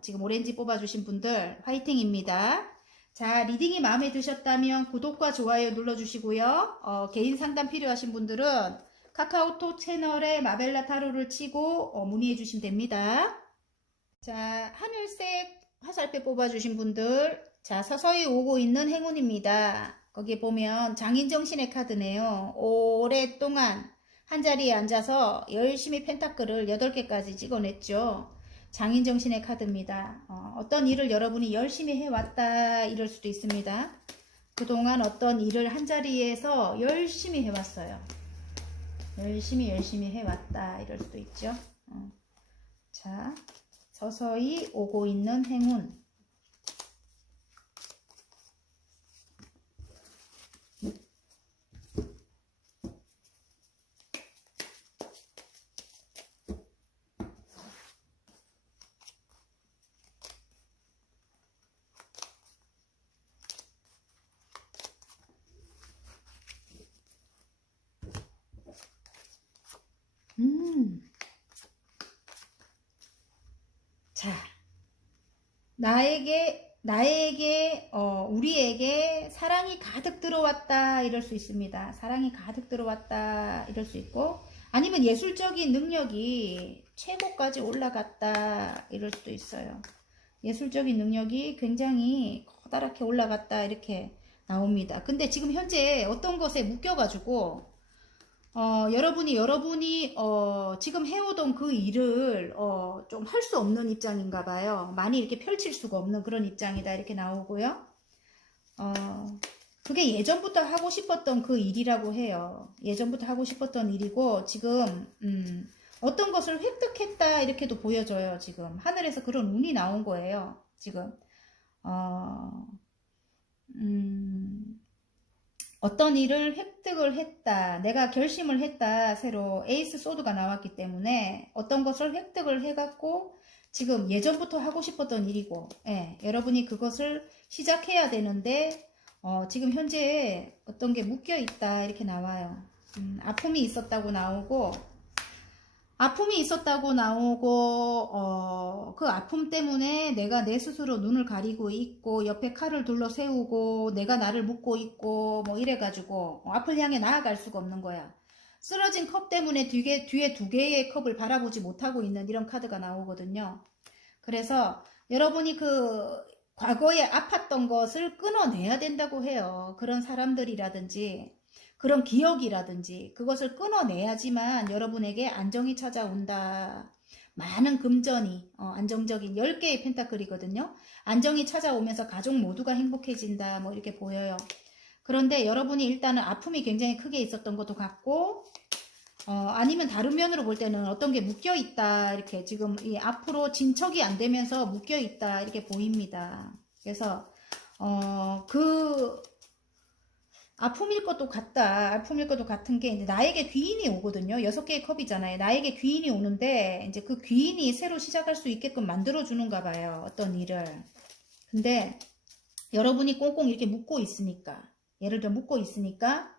지금 오렌지 뽑아주신 분들 화이팅입니다. 자, 리딩이 마음에 드셨다면 구독과 좋아요 눌러주시고요. 개인 상담 필요하신 분들은 카카오톡 채널에 마벨라 타로를 치고 문의해 주시면 됩니다. 자, 하늘색 화살표 뽑아주신 분들, 자, 서서히 오고 있는 행운입니다. 거기 보면 장인정신의 카드네요. 오랫동안 한자리에 앉아서 열심히 펜타클을 8개까지 찍어냈죠. 장인정신의 카드입니다. 어떤 일을 여러분이 열심히 해왔다 이럴 수도 있습니다. 그동안 어떤 일을 한자리에서 열심히 해왔어요. 열심히 해왔다 이럴 수도 있죠. 자, 서서히 오고 있는 행운. 자, 우리에게 사랑이 가득 들어왔다 이럴 수 있습니다. 사랑이 가득 들어왔다 이럴 수 있고, 아니면 예술적인 능력이 최고까지 올라갔다 이럴 수도 있어요. 예술적인 능력이 굉장히 커다랗게 올라갔다 이렇게 나옵니다. 근데 지금 현재 어떤 것에 묶여가지고 여러분이 지금 해오던 그 일을 좀 할 수 없는 입장인가 봐요. 많이 이렇게 펼칠 수가 없는 그런 입장이다 이렇게 나오고요. 그게 예전부터 하고 싶었던 그 일이라고 해요. 예전부터 하고 싶었던 일이고 지금 어떤 것을 획득했다 이렇게도 보여져요. 지금 하늘에서 그런 운이 나온 거예요. 지금 어떤 일을 획득을 했다, 내가 결심을 했다, 새로 에이스 소드가 나왔기 때문에 어떤 것을 획득을 해갖고 지금 예전부터 하고 싶었던 일이고, 예, 여러분이 그것을 시작해야 되는데 지금 현재 어떤 게 묶여 있다 이렇게 나와요. 아픔이 있었다고 나오고, 그 아픔 때문에 내가 내 스스로 눈을 가리고 있고 옆에 칼을 둘러 세우고 내가 나를 묶고 있고 뭐 이래가지고 앞을 향해 나아갈 수가 없는 거야. 쓰러진 컵 때문에 뒤에 두 개의 컵을 바라보지 못하고 있는 이런 카드가 나오거든요. 그래서 여러분이 그 과거에 아팠던 것을 끊어내야 된다고 해요. 그런 사람들이라든지 그런 기억이라든지 그것을 끊어내야지만 여러분에게 안정이 찾아온다. 많은 금전이 안정적인 10개의 펜타클이거든요. 안정이 찾아오면서 가족 모두가 행복해진다 뭐 이렇게 보여요. 그런데 여러분이 일단은 아픔이 굉장히 크게 있었던 것도 같고 아니면 다른 면으로 볼 때는 어떤 게 묶여 있다 이렇게 지금 이 앞으로 진척이 안 되면서 묶여 있다 이렇게 보입니다. 그래서 그 아픔일 것도 같다. 아픔일 것도 같은 게 이제 나에게 귀인이 오거든요. 6개의 컵이잖아요. 나에게 귀인이 오는데 이제 그 귀인이 새로 시작할 수 있게끔 만들어 주는가 봐요. 어떤 일을. 근데 여러분이 꽁꽁 이렇게 묶고 있으니까, 예를 들어 묶고 있으니까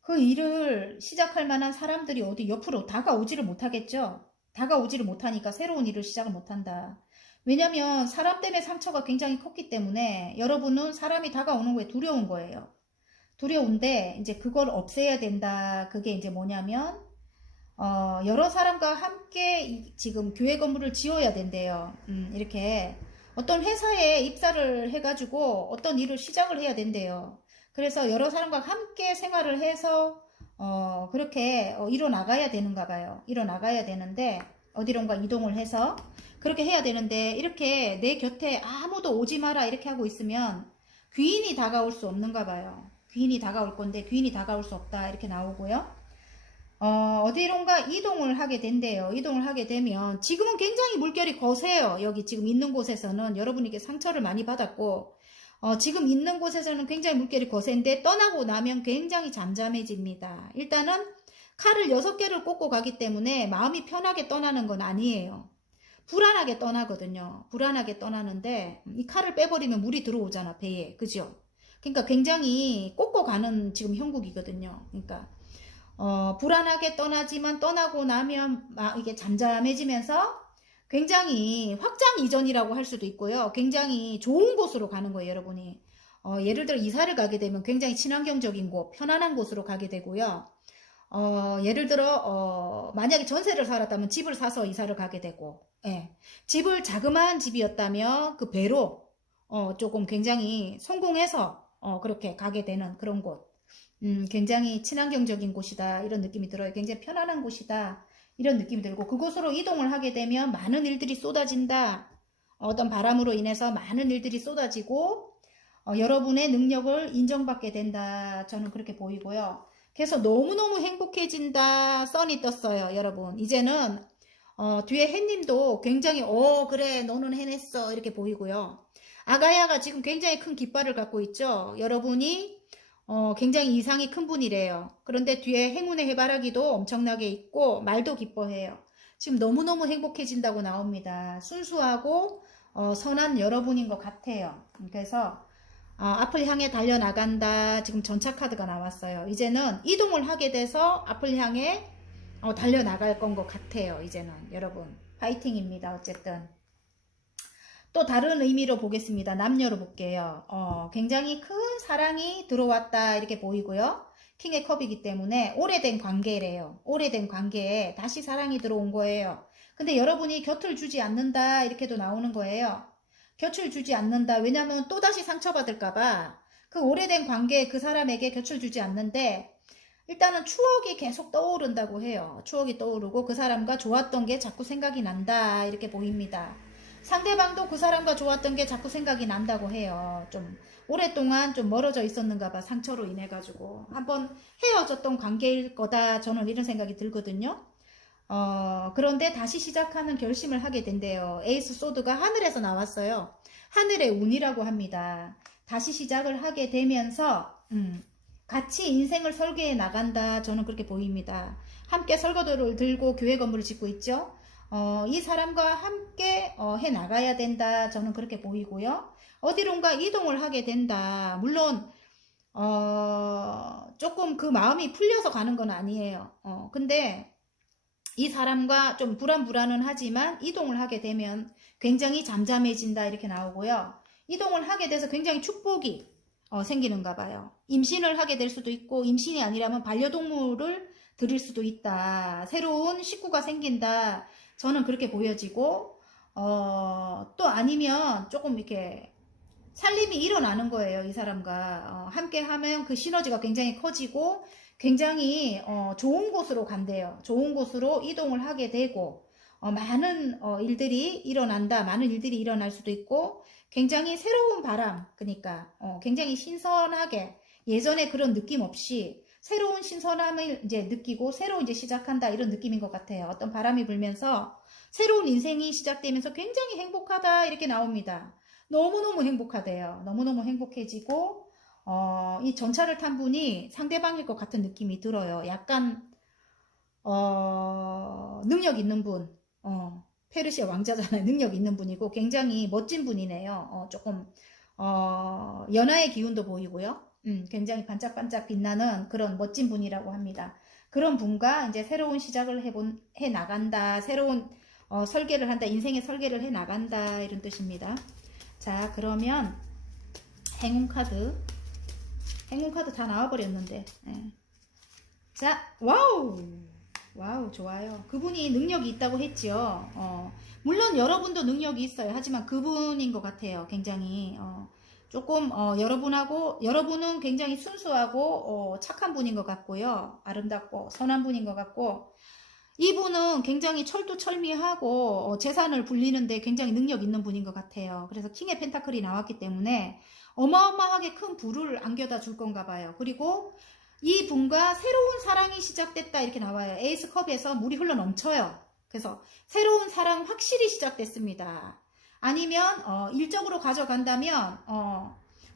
그 일을 시작할 만한 사람들이 어디 옆으로 다가오지를 못하겠죠. 다가오지를 못하니까 새로운 일을 시작을 못한다. 왜냐면 사람 때문에 상처가 굉장히 컸기 때문에 여러분은 사람이 다가오는 거에 두려운 거예요. 두려운데 이제 그걸 없애야 된다. 그게 이제 뭐냐면 여러 사람과 함께 지금 교회 건물을 지어야 된대요. 이렇게 어떤 회사에 입사를 해가지고 어떤 일을 시작을 해야 된대요. 그래서 여러 사람과 함께 생활을 해서 그렇게 이뤄나가야 되는가 봐요. 이뤄나가야 되는데 어디론가 이동을 해서 그렇게 해야 되는데 이렇게 내 곁에 아무도 오지 마라 이렇게 하고 있으면 귀인이 다가올 수 없는가 봐요. 귀인이 다가올 건데 귀인이 다가올 수 없다 이렇게 나오고요. 어디론가 이동을 하게 된대요. 이동을 하게 되면 지금은 굉장히 물결이 거세요. 여기 지금 있는 곳에서는 여러분에게 상처를 많이 받았고 지금 있는 곳에서는 굉장히 물결이 거센데 떠나고 나면 굉장히 잠잠해집니다. 일단은 칼을 6개를 꽂고 가기 때문에 마음이 편하게 떠나는 건 아니에요. 불안하게 떠나거든요. 불안하게 떠나는데 이 칼을 빼버리면 물이 들어오잖아, 배에. 그죠? 그러니까 굉장히 꽂고 가는 지금 형국이거든요. 그러니까 불안하게 떠나지만 떠나고 나면 이게 잠잠해지면서 굉장히 확장 이전이라고 할 수도 있고요. 굉장히 좋은 곳으로 가는 거예요, 여러분이. 예를 들어 이사를 가게 되면 굉장히 친환경적인 곳, 편안한 곳으로 가게 되고요. 예를 들어 만약에 전세를 살았다면 집을 사서 이사를 가게 되고, 예. 집을 자그마한 집이었다면 그 배로 조금 굉장히 성공해서 그렇게 가게 되는 그런 곳. 굉장히 친환경적인 곳이다 이런 느낌이 들어요. 굉장히 편안한 곳이다 이런 느낌이 들고, 그곳으로 이동을 하게 되면 많은 일들이 쏟아진다. 어떤 바람으로 인해서 많은 일들이 쏟아지고 여러분의 능력을 인정받게 된다. 저는 그렇게 보이고요. 그래서 너무너무 행복해진다. 선이 떴어요, 여러분. 이제는 뒤에 햇님도 굉장히 그래 너는 해냈어 이렇게 보이고요. 아가야가 지금 굉장히 큰 깃발을 갖고 있죠. 여러분이 굉장히 이상이 큰 분이래요. 그런데 뒤에 행운의 해바라기도 엄청나게 있고 말도 기뻐해요. 지금 너무너무 행복해진다고 나옵니다. 순수하고 선한 여러분인 것 같아요. 그래서 앞을 향해 달려나간다. 지금 전차 카드가 나왔어요. 이제는 이동을 하게 돼서 앞을 향해 달려나갈 건 것 같아요. 이제는 여러분 파이팅입니다. 어쨌든 또 다른 의미로 보겠습니다. 남녀로 볼게요. 굉장히 큰 사랑이 들어왔다 이렇게 보이고요. 킹의 컵이기 때문에 오래된 관계래요. 오래된 관계에 다시 사랑이 들어온 거예요. 근데 여러분이 곁을 주지 않는다 이렇게도 나오는 거예요. 곁을 주지 않는다. 왜냐면 또다시 상처받을까봐 그 오래된 관계에 그 사람에게 곁을 주지 않는데 일단은 추억이 계속 떠오른다고 해요. 추억이 떠오르고 그 사람과 좋았던 게 자꾸 생각이 난다 이렇게 보입니다. 상대방도 그 사람과 좋았던 게 자꾸 생각이 난다고 해요. 좀 오랫동안 좀 멀어져 있었는가 봐. 상처로 인해 가지고 한번 헤어졌던 관계일 거다. 저는 이런 생각이 들거든요. 그런데 다시 시작하는 결심을 하게 된대요. 에이스 소드가 하늘에서 나왔어요. 하늘의 운이라고 합니다. 다시 시작을 하게 되면서 같이 인생을 설계해 나간다. 저는 그렇게 보입니다. 함께 설거지를 들고 교회 건물을 짓고 있죠. 이 사람과 함께 해 나가야 된다. 저는 그렇게 보이고요. 어디론가 이동을 하게 된다. 물론 조금 그 마음이 풀려서 가는 건 아니에요. 근데 이 사람과 좀 불안은 하지만 이동을 하게 되면 굉장히 잠잠해진다 이렇게 나오고요. 이동을 하게 돼서 굉장히 축복이 생기는가 봐요. 임신을 하게 될 수도 있고 임신이 아니라면 반려동물을 들일 수도 있다. 새로운 식구가 생긴다. 저는 그렇게 보여지고 또 아니면 조금 이렇게 살림이 일어나는 거예요. 이 사람과 함께 하면 그 시너지가 굉장히 커지고 굉장히 좋은 곳으로 간대요. 좋은 곳으로 이동을 하게 되고 많은 일들이 일어난다. 많은 일들이 일어날 수도 있고 굉장히 새로운 바람, 그러니까 굉장히 신선하게 예전에 그런 느낌 없이 새로운 신선함을 이제 느끼고 새로 이제 시작한다 이런 느낌인 것 같아요. 어떤 바람이 불면서 새로운 인생이 시작되면서 굉장히 행복하다 이렇게 나옵니다. 너무너무 행복하대요. 너무너무 행복해지고 이 전차를 탄 분이 상대방일 것 같은 느낌이 들어요. 약간 능력 있는 분, 페르시아 왕자잖아요. 능력 있는 분이고 굉장히 멋진 분이네요. 조금 연하의 기운도 보이고요. 굉장히 반짝반짝 빛나는 그런 멋진 분이라고 합니다. 그런 분과 이제 새로운 시작을 해 나간다. 새로운 설계를 한다. 인생의 설계를 해 나간다. 이런 뜻입니다. 자, 그러면 행운 카드 다 나와버렸는데. 네. 자, 와우, 좋아요. 그분이 능력이 있다고 했죠. 물론 여러분도 능력이 있어요. 하지만 그분인 것 같아요. 굉장히 조금 여러분은 굉장히 순수하고 착한 분인 것 같고요. 아름답고 선한 분인 것 같고 이분은 굉장히 철두철미하고 재산을 불리는데 굉장히 능력 있는 분인 것 같아요. 그래서 킹의 펜타클이 나왔기 때문에 어마어마하게 큰 부를 안겨다 줄 건가 봐요. 그리고 이 분과 새로운 사랑이 시작됐다 이렇게 나와요. 에이스 컵에서 물이 흘러 넘쳐요. 그래서 새로운 사랑 확실히 시작됐습니다. 아니면 일적으로 가져간다면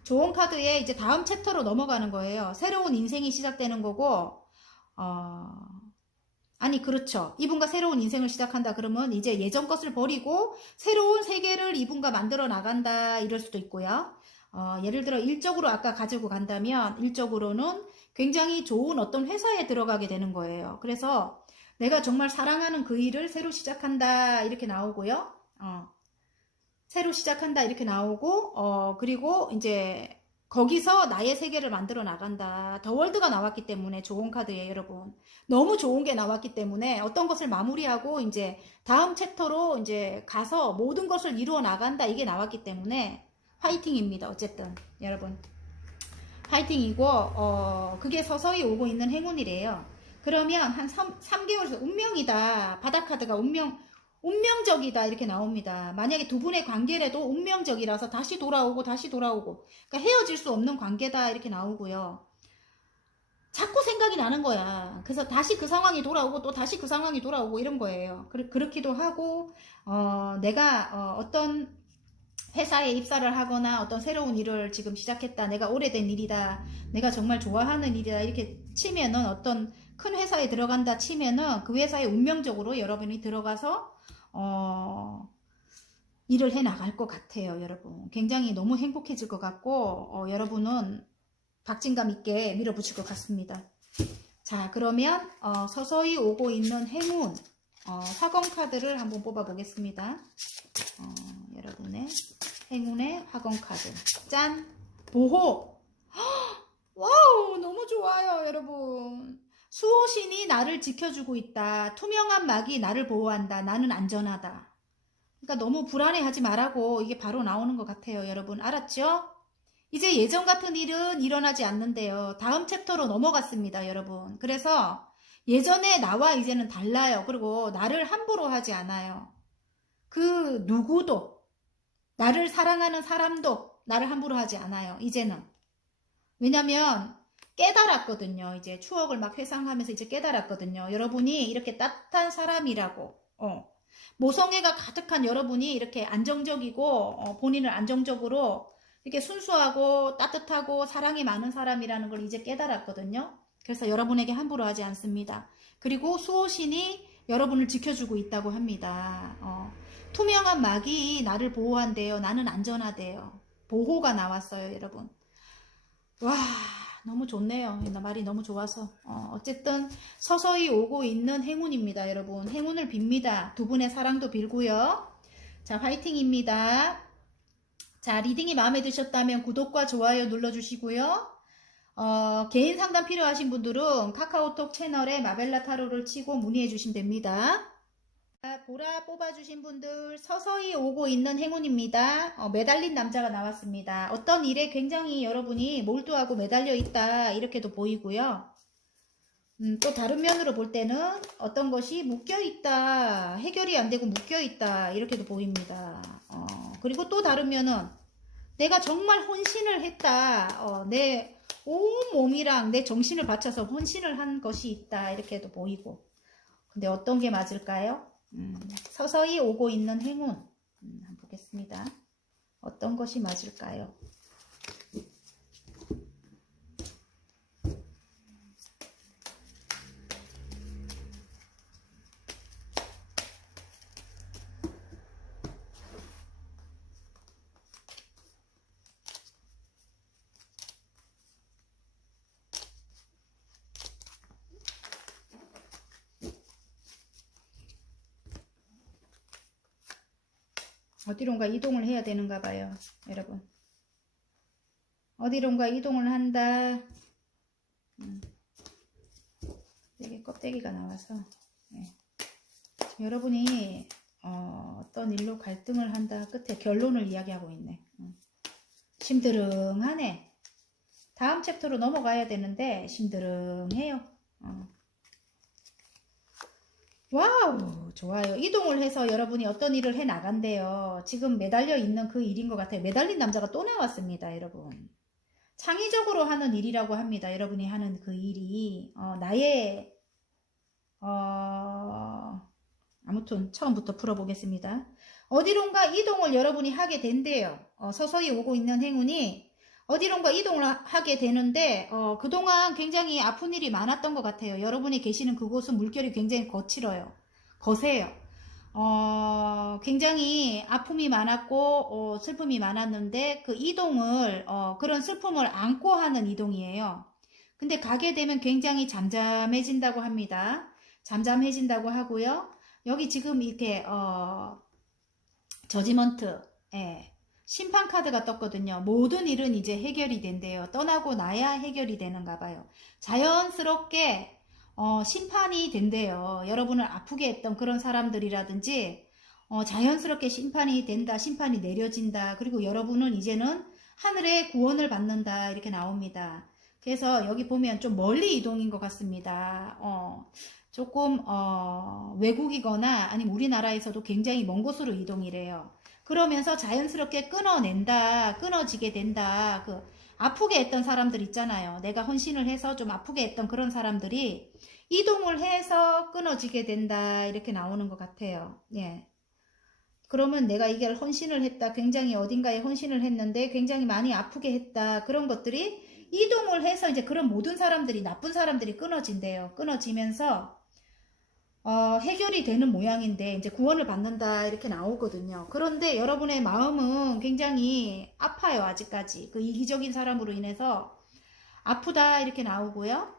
좋은 카드에 이제 다음 챕터로 넘어가는 거예요. 새로운 인생이 시작되는 거고 아니 그렇죠. 이분과 새로운 인생을 시작한다 그러면 이제 예전 것을 버리고 새로운 세계를 이분과 만들어 나간다 이럴 수도 있고요. 예를 들어 일적으로 아까 가지고 간다면 일적으로는 굉장히 좋은 어떤 회사에 들어가게 되는 거예요. 그래서 내가 정말 사랑하는 그 일을 새로 시작한다 이렇게 나오고요. 새로 시작한다 이렇게 나오고 그리고 이제 거기서 나의 세계를 만들어 나간다. 더 월드가 나왔기 때문에 좋은 카드예요, 여러분. 너무 좋은 게 나왔기 때문에 어떤 것을 마무리하고 이제 다음 챕터로 이제 가서 모든 것을 이루어 나간다. 이게 나왔기 때문에 화이팅입니다. 어쨌든 여러분. 화이팅이고 그게 서서히 오고 있는 행운이래요. 그러면 한 3개월 운명이다. 바닥 카드가 운명적이다 이렇게 나옵니다. 만약에 두 분의 관계라도 운명적이라서 다시 돌아오고 그러니까 헤어질 수 없는 관계다 이렇게 나오고요. 자꾸 생각이 나는 거야. 그래서 다시 그 상황이 돌아오고 또 다시 그 상황이 돌아오고 이런 거예요. 그렇기도 하고 내가 어떤 회사에 입사를 하거나 어떤 새로운 일을 지금 시작했다. 내가 오래된 일이다. 내가 정말 좋아하는 일이다. 이렇게 치면은 어떤 큰 회사에 들어간다 치면은 그 회사에 운명적으로 여러분이 들어가서 일을 해 나갈 것 같아요, 여러분. 굉장히 너무 행복해질 것 같고 여러분은 박진감 있게 밀어붙일 것 같습니다. 자, 그러면 서서히 오고 있는 행운 화건 카드를 한번 뽑아 보겠습니다. 여러분의 행운의 화건 카드. 짠! 보호! 와우! 너무 좋아요, 여러분. 수호신이 나를 지켜주고 있다. 투명한 막이 나를 보호한다. 나는 안전하다. 그러니까 너무 불안해하지 말라고 이게 바로 나오는 것 같아요. 여러분 알았죠? 이제 예전 같은 일은 일어나지 않는데요. 다음 챕터로 넘어갔습니다. 여러분. 그래서 예전에 나와 이제는 달라요. 그리고 나를 함부로 하지 않아요. 그 누구도 나를 사랑하는 사람도 나를 함부로 하지 않아요. 이제는. 왜냐면 깨달았거든요. 이제 추억을 막 회상하면서 이제 깨달았거든요. 여러분이 이렇게 따뜻한 사람이라고. 모성애가 가득한 여러분이 이렇게 안정적이고 본인을 안정적으로 이렇게 순수하고 따뜻하고 사랑이 많은 사람이라는 걸 이제 깨달았거든요. 그래서 여러분에게 함부로 하지 않습니다. 그리고 수호신이 여러분을 지켜주고 있다고 합니다. 투명한 막이 나를 보호한대요. 나는 안전하대요. 보호가 나왔어요, 여러분. 와, 너무 좋네요. 말이 너무 좋아서. 어쨌든 서서히 오고 있는 행운입니다, 여러분. 행운을 빕니다. 두 분의 사랑도 빌고요. 자, 화이팅입니다. 자, 리딩이 마음에 드셨다면 구독과 좋아요 눌러주시고요. 개인 상담 필요하신 분들은 카카오톡 채널에 마벨라 타로를 치고 문의해 주시면 됩니다. 보라 뽑아주신 분들 서서히 오고 있는 행운입니다. 매달린 남자가 나왔습니다. 어떤 일에 굉장히 여러분이 몰두하고 매달려 있다 이렇게도 보이고요. 또 다른 면으로 볼 때는 어떤 것이 묶여있다, 해결이 안 되고 묶여있다 이렇게도 보입니다. 그리고 또 다른 면은 내가 정말 혼신을 했다, 내 온몸이랑 내 정신을 바쳐서 혼신을 한 것이 있다 이렇게도 보이고. 근데 어떤 게 맞을까요? 서서히 오고 있는 행운 한번 보겠습니다. 어떤 것이 맞을까요? 어디론가 이동을 해야 되는가 봐요, 여러분. 어디론가 이동을 한다. 되게 껍데기가 나와서 여러분이 어떤 일로 갈등을 한다. 끝에 결론을 이야기하고 있네. 심드렁하네. 다음 챕터로 넘어가야 되는데 심드렁해요. 와우, 좋아요. 이동을 해서 여러분이 어떤 일을 해 나간대요. 지금 매달려 있는 그 일인 것 같아요. 매달린 남자가 또 나왔습니다, 여러분. 창의적으로 하는 일이라고 합니다. 여러분이 하는 그 일이 나의 아무튼 처음부터 풀어보겠습니다. 어디론가 이동을 여러분이 하게 된대요. 서서히 오고 있는 행운이 어디론가 이동을 하게 되는데 그동안 굉장히 아픈 일이 많았던 것 같아요. 여러분이 계시는 그곳은 물결이 굉장히 거세요. 굉장히 아픔이 많았고 슬픔이 많았는데 그 이동을 그런 슬픔을 안고 하는 이동이에요. 근데 가게 되면 굉장히 잠잠해진다고 합니다. 잠잠해진다고 하고요. 여기 지금 이렇게 저지먼트, 심판 카드가 떴거든요. 모든 일은 이제 해결이 된대요. 떠나고 나야 해결이 되는가 봐요. 자연스럽게 심판이 된대요. 여러분을 아프게 했던 그런 사람들이라든지 자연스럽게 심판이 된다. 심판이 내려진다. 그리고 여러분은 이제는 하늘의 구원을 받는다. 이렇게 나옵니다. 그래서 여기 보면 좀 멀리 이동인 것 같습니다. 조금 외국이거나 아니면 우리나라에서도 굉장히 먼 곳으로 이동이래요. 그러면서 자연스럽게 끊어지게 된다. 그 아프게 했던 사람들 있잖아요. 내가 헌신을 해서 좀 아프게 했던 그런 사람들이 이동을 해서 끊어지게 된다. 이렇게 나오는 것 같아요. 예. 그러면 내가 이게 헌신을 했다. 굉장히 어딘가에 헌신을 했는데 굉장히 많이 아프게 했다. 그런 것들이 이동을 해서 이제 그런 모든 사람들이, 나쁜 사람들이 끊어진대요. 끊어지면서 해결이 되는 모양인데 이제 구원을 받는다 이렇게 나오거든요. 그런데 여러분의 마음은 굉장히 아파요. 아직까지 그 이기적인 사람으로 인해서 아프다 이렇게 나오고요.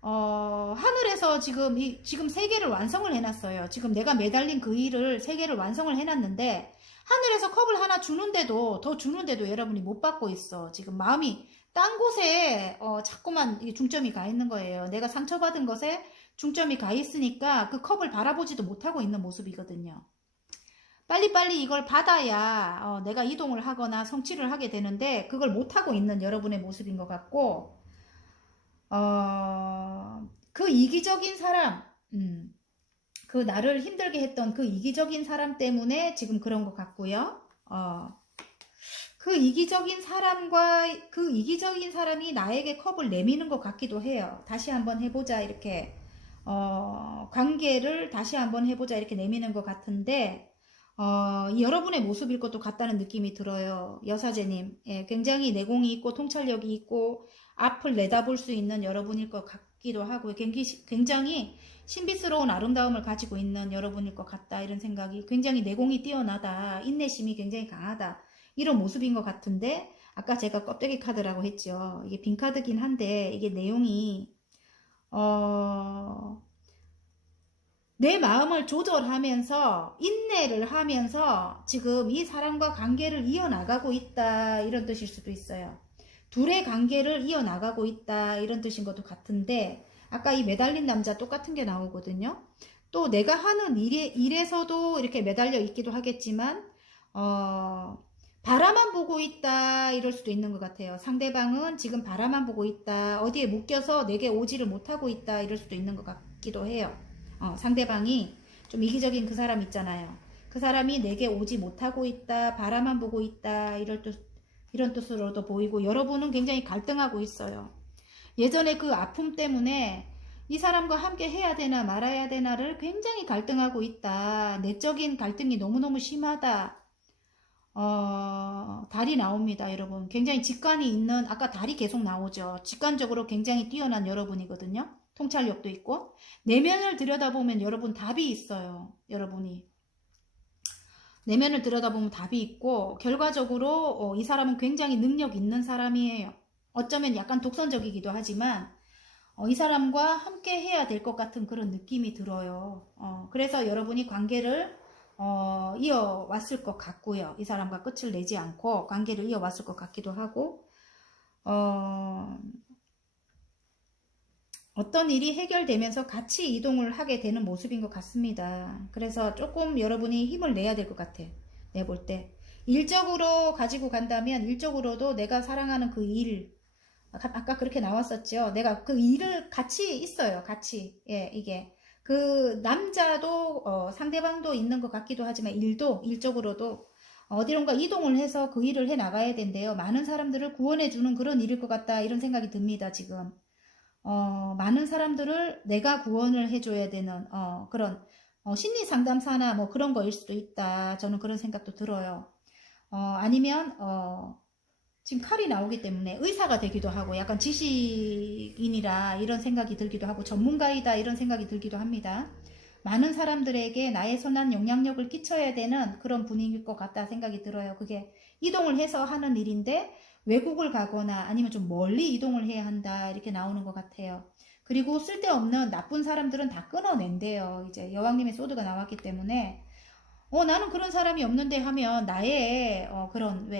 하늘에서 지금 세 개를 완성을 해놨어요. 지금 내가 매달린 그 일을 세 개를 완성을 해놨는데 하늘에서 컵을 하나 주는데도 여러분이 못 받고 있어. 지금 마음이 딴 곳에 자꾸만 이게 중점이 가 있는 거예요. 내가 상처받은 것에 중점이 가 있으니까 그 컵을 바라보지도 못하고 있는 모습이거든요. 빨리빨리 이걸 받아야 내가 이동을 하거나 성취를 하게 되는데 그걸 못하고 있는 여러분의 모습인 것 같고, 그 이기적인 사람, 그 나를 힘들게 했던 그 이기적인 사람 때문에 지금 그런 것 같고요. 그 이기적인 사람이 나에게 컵을 내미는 것 같기도 해요. 다시 한번 해보자 이렇게 관계를 다시 한번 해보자 이렇게 내미는 것 같은데, 여러분의 모습일 것도 같다는 느낌이 들어요. 여사제님. 예, 굉장히 내공이 있고 통찰력이 있고 앞을 내다볼 수 있는 여러분일 것 같기도 하고, 굉장히 신비스러운 아름다움을 가지고 있는 여러분일 것 같다, 이런 생각이. 굉장히 내공이 뛰어나다, 인내심이 굉장히 강하다, 이런 모습인 것 같은데, 아까 제가 껍데기 카드라고 했죠. 이게 빈 카드긴 한데 이게 내용이 내 마음을 조절하면서 인내를 하면서 지금 이 사람과 관계를 이어나가고 있다, 이런 뜻일 수도 있어요. 둘의 관계를 이어나가고 있다, 이런 뜻인 것도 같은데, 아까 이 매달린 남자 똑같은 게 나오거든요. 또 내가 하는 일에서도 이렇게 매달려 있기도 하겠지만 바라만 보고 있다, 이럴 수도 있는 것 같아요. 상대방은 지금 바라만 보고 있다, 어디에 묶여서 내게 오지를 못하고 있다, 이럴 수도 있는 것 같기도 해요. 상대방이 좀 이기적인 그 사람 있잖아요. 그 사람이 내게 오지 못하고 있다, 바라만 보고 있다, 이런 뜻으로도 보이고, 여러분은 굉장히 갈등하고 있어요. 예전에 그 아픔 때문에 이 사람과 함께 해야 되나 말아야 되나를 굉장히 갈등하고 있다. 내적인 갈등이 너무너무 심하다. 달이 나옵니다, 여러분. 굉장히 직관이 있는, 아까 달이 계속 나오죠. 직관적으로 굉장히 뛰어난 여러분이거든요. 통찰력도 있고. 내면을 들여다보면 여러분 답이 있어요. 여러분이. 내면을 들여다보면 답이 있고, 결과적으로 이 사람은 굉장히 능력 있는 사람이에요. 어쩌면 약간 독선적이기도 하지만 이 사람과 함께 해야 될 것 같은 그런 느낌이 들어요. 그래서 여러분이 관계를 이어왔을 것 같고요. 이 사람과 끝을 내지 않고 관계를 이어왔을 것 같기도 하고, 어떤 일이 해결되면서 같이 이동을 하게 되는 모습인 것 같습니다. 그래서 조금 여러분이 힘을 내야 될 것 같아. 내볼 때. 일적으로 가지고 간다면 일적으로도 내가 사랑하는 그 일, 아까 그렇게 나왔었죠. 내가 그 일을 같이 있어요. 같이. 예, 이게. 그 남자도 상대방도 있는 것 같기도 하지만 일적으로도 어디론가 이동을 해서 그 일을 해 나가야 된대요. 많은 사람들을 구원해주는 그런 일일 것 같다, 이런 생각이 듭니다, 지금. 많은 사람들을 내가 구원을 해줘야 되는 그런 심리 상담사나 뭐 그런 거일 수도 있다. 저는 그런 생각도 들어요. 아니면 지금 칼이 나오기 때문에 의사가 되기도 하고, 약간 지식인이라 이런 생각이 들기도 하고, 전문가이다 이런 생각이 들기도 합니다. 많은 사람들에게 나의 선한 영향력을 끼쳐야 되는 그런 분위기일 것 같다 생각이 들어요. 그게 이동을 해서 하는 일인데 외국을 가거나 아니면 좀 멀리 이동을 해야 한다, 이렇게 나오는 것 같아요. 그리고 쓸데없는 나쁜 사람들은 다 끊어낸대요. 이제 여왕님의 소드가 나왔기 때문에 나는 그런 사람이 없는데 하면 나의 그런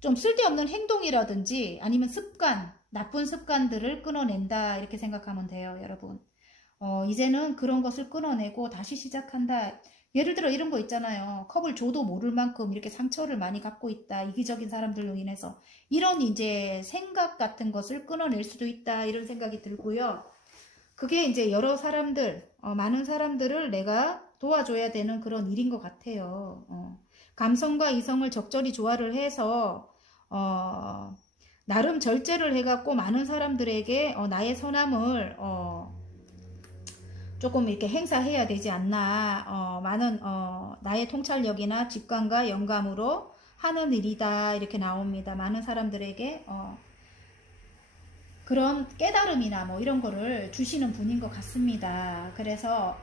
좀 쓸데없는 행동이라든지 아니면 습관, 나쁜 습관들을 끊어낸다, 이렇게 생각하면 돼요, 여러분. 이제는 그런 것을 끊어내고 다시 시작한다. 예를 들어 이런 거 있잖아요. 컵을 줘도 모를 만큼 이렇게 상처를 많이 갖고 있다, 이기적인 사람들로 인해서. 이런 이제 생각 같은 것을 끊어낼 수도 있다, 이런 생각이 들고요. 그게 이제 여러 사람들, 많은 사람들을 내가 도와줘야 되는 그런 일인 것 같아요. 감성과 이성을 적절히 조화를 해서 나름 절제를 해갖고 많은 사람들에게 나의 선함을 조금 이렇게 행사해야 되지 않나. 많은 나의 통찰력이나 직관과 영감으로 하는 일이다, 이렇게 나옵니다. 많은 사람들에게 그런 깨달음이나 뭐 이런 거를 주시는 분인 것 같습니다. 그래서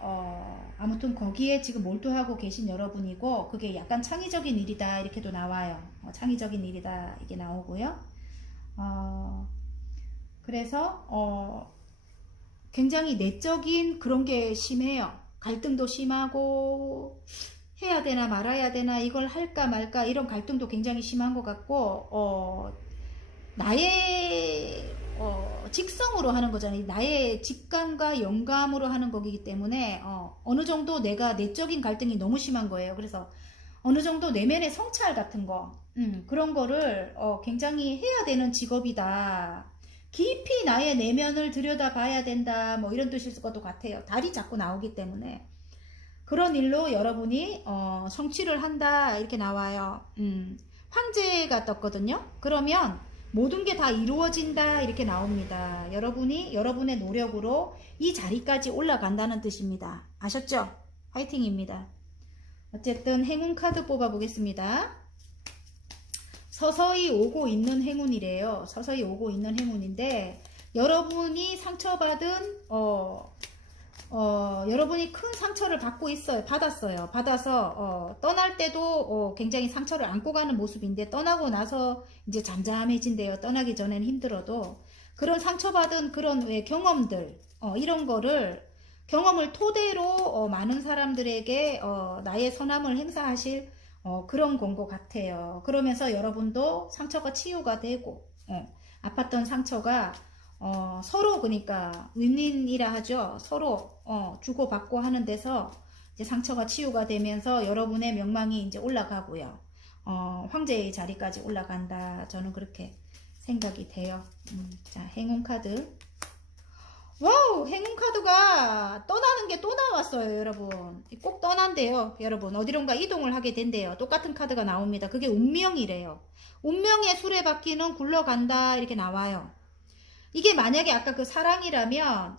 아무튼 거기에 지금 몰두하고 계신 여러분이고, 그게 약간 창의적인 일이다, 이렇게도 나와요. 창의적인 일이다, 이게 나오고요. 그래서 굉장히 내적인 그런 게 심해요. 갈등도 심하고 해야 되나 말아야 되나, 이걸 할까 말까, 이런 갈등도 굉장히 심한 것 같고, 나의 직성으로 하는 거잖아요. 나의 직감과 영감으로 하는 거기 때문에 어느 정도 내가 내적인 갈등이 너무 심한 거예요. 그래서 어느 정도 내면의 성찰 같은 거, 그런 거를 굉장히 해야 되는 직업이다. 깊이 나의 내면을 들여다봐야 된다. 뭐 이런 뜻일 것도 같아요. 달이 자꾸 나오기 때문에 그런 일로 여러분이 성취를 한다 이렇게 나와요. 황제가 떴거든요. 그러면 모든 게 다 이루어진다 이렇게 나옵니다. 여러분이 여러분의 노력으로 이 자리까지 올라간다는 뜻입니다. 아셨죠? 화이팅입니다. 어쨌든 행운 카드 뽑아 보겠습니다. 서서히 오고 있는 행운이래요. 서서히 오고 있는 행운인데 여러분이 상처받은 여러분이 큰 상처를 받고 있어요. 받아서 떠날 때도 굉장히 상처를 안고 가는 모습인데 떠나고 나서 이제 잠잠해진대요. 떠나기 전에는 힘들어도 그런 상처받은 그런 경험들 이런 거를 경험을 토대로 많은 사람들에게 나의 선함을 행사하실 그런 건 것 같아요. 그러면서 여러분도 상처가 치유가 되고 아팠던 상처가 서로 그러니까 윈윈이라 하죠. 서로 주고받고 하는 데서 이제 상처가 치유가 되면서 여러분의 명망이 이제 올라가고요. 황제의 자리까지 올라간다. 저는 그렇게 생각이 돼요. 자, 행운 카드. 와우, 행운 카드가 떠나는 게 또 나왔어요, 여러분. 꼭 떠난대요, 여러분. 어디론가 이동을 하게 된대요. 똑같은 카드가 나옵니다. 그게 운명이래요. 운명의 수레바퀴는 굴러간다 이렇게 나와요. 이게 만약에 아까 그 사랑이라면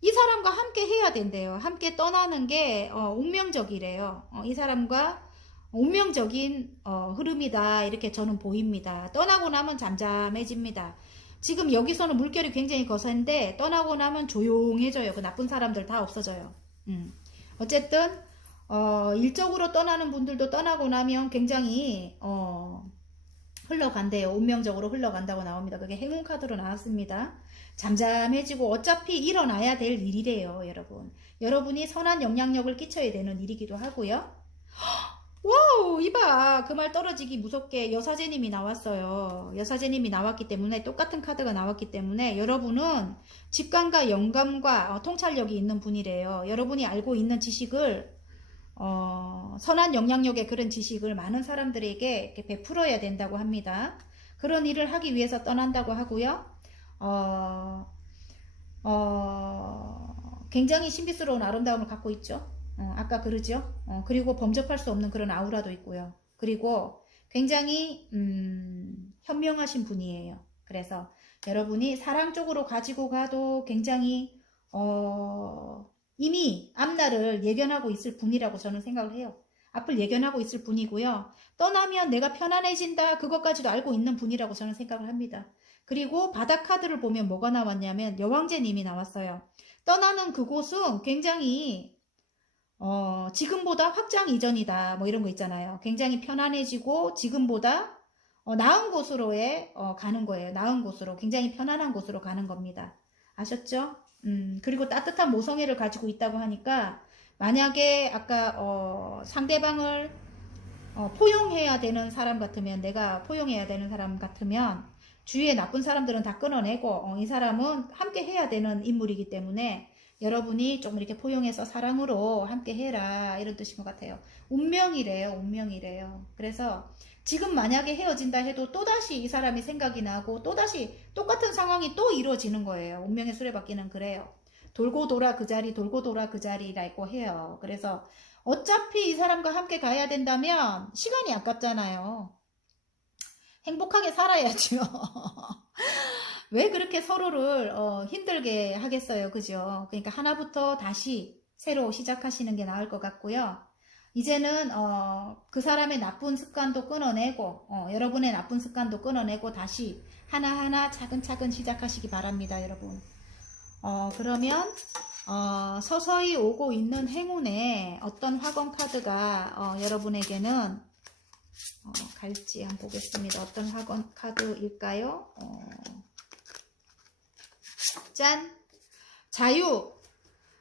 이 사람과 함께 해야 된대요. 함께 떠나는 게 운명적이래요. 이 사람과 운명적인 흐름이다 이렇게 저는 보입니다. 떠나고 나면 잠잠해집니다. 지금 여기서는 물결이 굉장히 거센데 떠나고 나면 조용해져요. 그 나쁜 사람들 다 없어져요. 어쨌든 일적으로 떠나는 분들도 떠나고 나면 굉장히 흘러간대요. 운명적으로 흘러간다고 나옵니다. 그게 행운 카드로 나왔습니다. 잠잠해지고 어차피 일어나야 될 일이래요, 여러분. 여러분이 선한 영향력을 끼쳐야 되는 일이기도 하고요. 와우, 이봐. 그 말 떨어지기 무섭게 여사제님이 나왔어요. 여사제님이 나왔기 때문에 똑같은 카드가 나왔기 때문에 여러분은 직감과 영감과 통찰력이 있는 분이래요. 여러분이 알고 있는 지식을 선한 영향력의 그런 지식을 많은 사람들에게 이렇게 베풀어야 된다고 합니다. 그런 일을 하기 위해서 떠난다고 하고요. 굉장히 신비스러운 아름다움을 갖고 있죠. 아까 그러죠. 그리고 범접할 수 없는 그런 아우라도 있고요. 그리고 굉장히 현명하신 분이에요. 그래서 여러분이 사랑 쪽으로 가지고 가도 굉장히 이미 앞날을 예견하고 있을 분이라고 저는 생각을 해요. 앞을 예견하고 있을 분이고요. 떠나면 내가 편안해진다 그것까지도 알고 있는 분이라고 저는 생각을 합니다. 그리고 바닥 카드를 보면 뭐가 나왔냐면 여왕제님이 나왔어요. 떠나는 그곳은 굉장히 지금보다 확장 이전이다 뭐 이런 거 있잖아요. 굉장히 편안해지고 지금보다 나은 곳으로의 가는 거예요. 나은 곳으로 굉장히 편안한 곳으로 가는 겁니다. 아셨죠? 그리고 따뜻한 모성애를 가지고 있다고 하니까 만약에 아까 상대방을 포용해야 되는 사람 같으면 내가 포용해야 되는 사람 같으면 주위에 나쁜 사람들은 다 끊어내고 이 사람은 함께 해야 되는 인물이기 때문에 여러분이 좀 이렇게 포용해서 사랑으로 함께 해라 이런 뜻인 것 같아요. 운명이래요. 운명이래요. 그래서 지금 만약에 헤어진다 해도 또다시 이 사람이 생각이 나고 또다시 똑같은 상황이 또 이루어지는 거예요. 운명의 수레바퀴는 그래요. 돌고 돌아 그 자리 돌고 돌아 그 자리라고 해요. 그래서 어차피 이 사람과 함께 가야 된다면 시간이 아깝잖아요. 행복하게 살아야죠. 왜 그렇게 서로를 힘들게 하겠어요. 그죠? 그러니까 하나부터 다시 새로 시작하시는 게 나을 것 같고요. 이제는 그 사람의 나쁜 습관도 끊어내고 여러분의 나쁜 습관도 끊어내고 다시 하나하나 차근차근 시작하시기 바랍니다. 여러분. 그러면 서서히 오고 있는 행운에 어떤 화건 카드가 여러분에게는 갈지 한번 보겠습니다. 어떤 화건 카드일까요? 짠! 자유!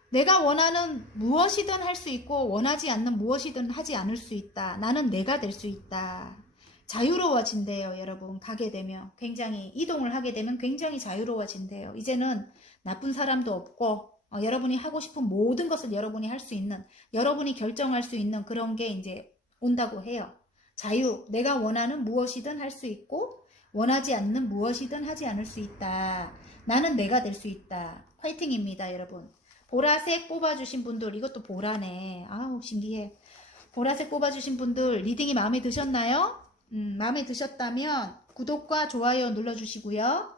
내가 원하는 무엇이든 할 수 있고 원하지 않는 무엇이든 하지 않을 수 있다. 나는 내가 될 수 있다. 자유로워진대요, 여러분. 가게 되면 굉장히 이동을 하게 되면 굉장히 자유로워진대요. 이제는 나쁜 사람도 없고 여러분이 하고 싶은 모든 것을 여러분이 할 수 있는, 여러분이 결정할 수 있는 그런 게 이제 온다고 해요. 자유, 내가 원하는 무엇이든 할 수 있고 원하지 않는 무엇이든 하지 않을 수 있다. 나는 내가 될 수 있다. 화이팅입니다, 여러분. 보라색 뽑아주신 분들, 이것도 보라네. 아우, 신기해. 보라색 뽑아주신 분들, 리딩이 마음에 드셨나요? 마음에 드셨다면 구독과 좋아요 눌러주시고요.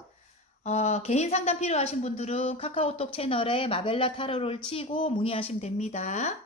개인 상담 필요하신 분들은 카카오톡 채널에 마벨라 타로를 치고 문의하시면 됩니다.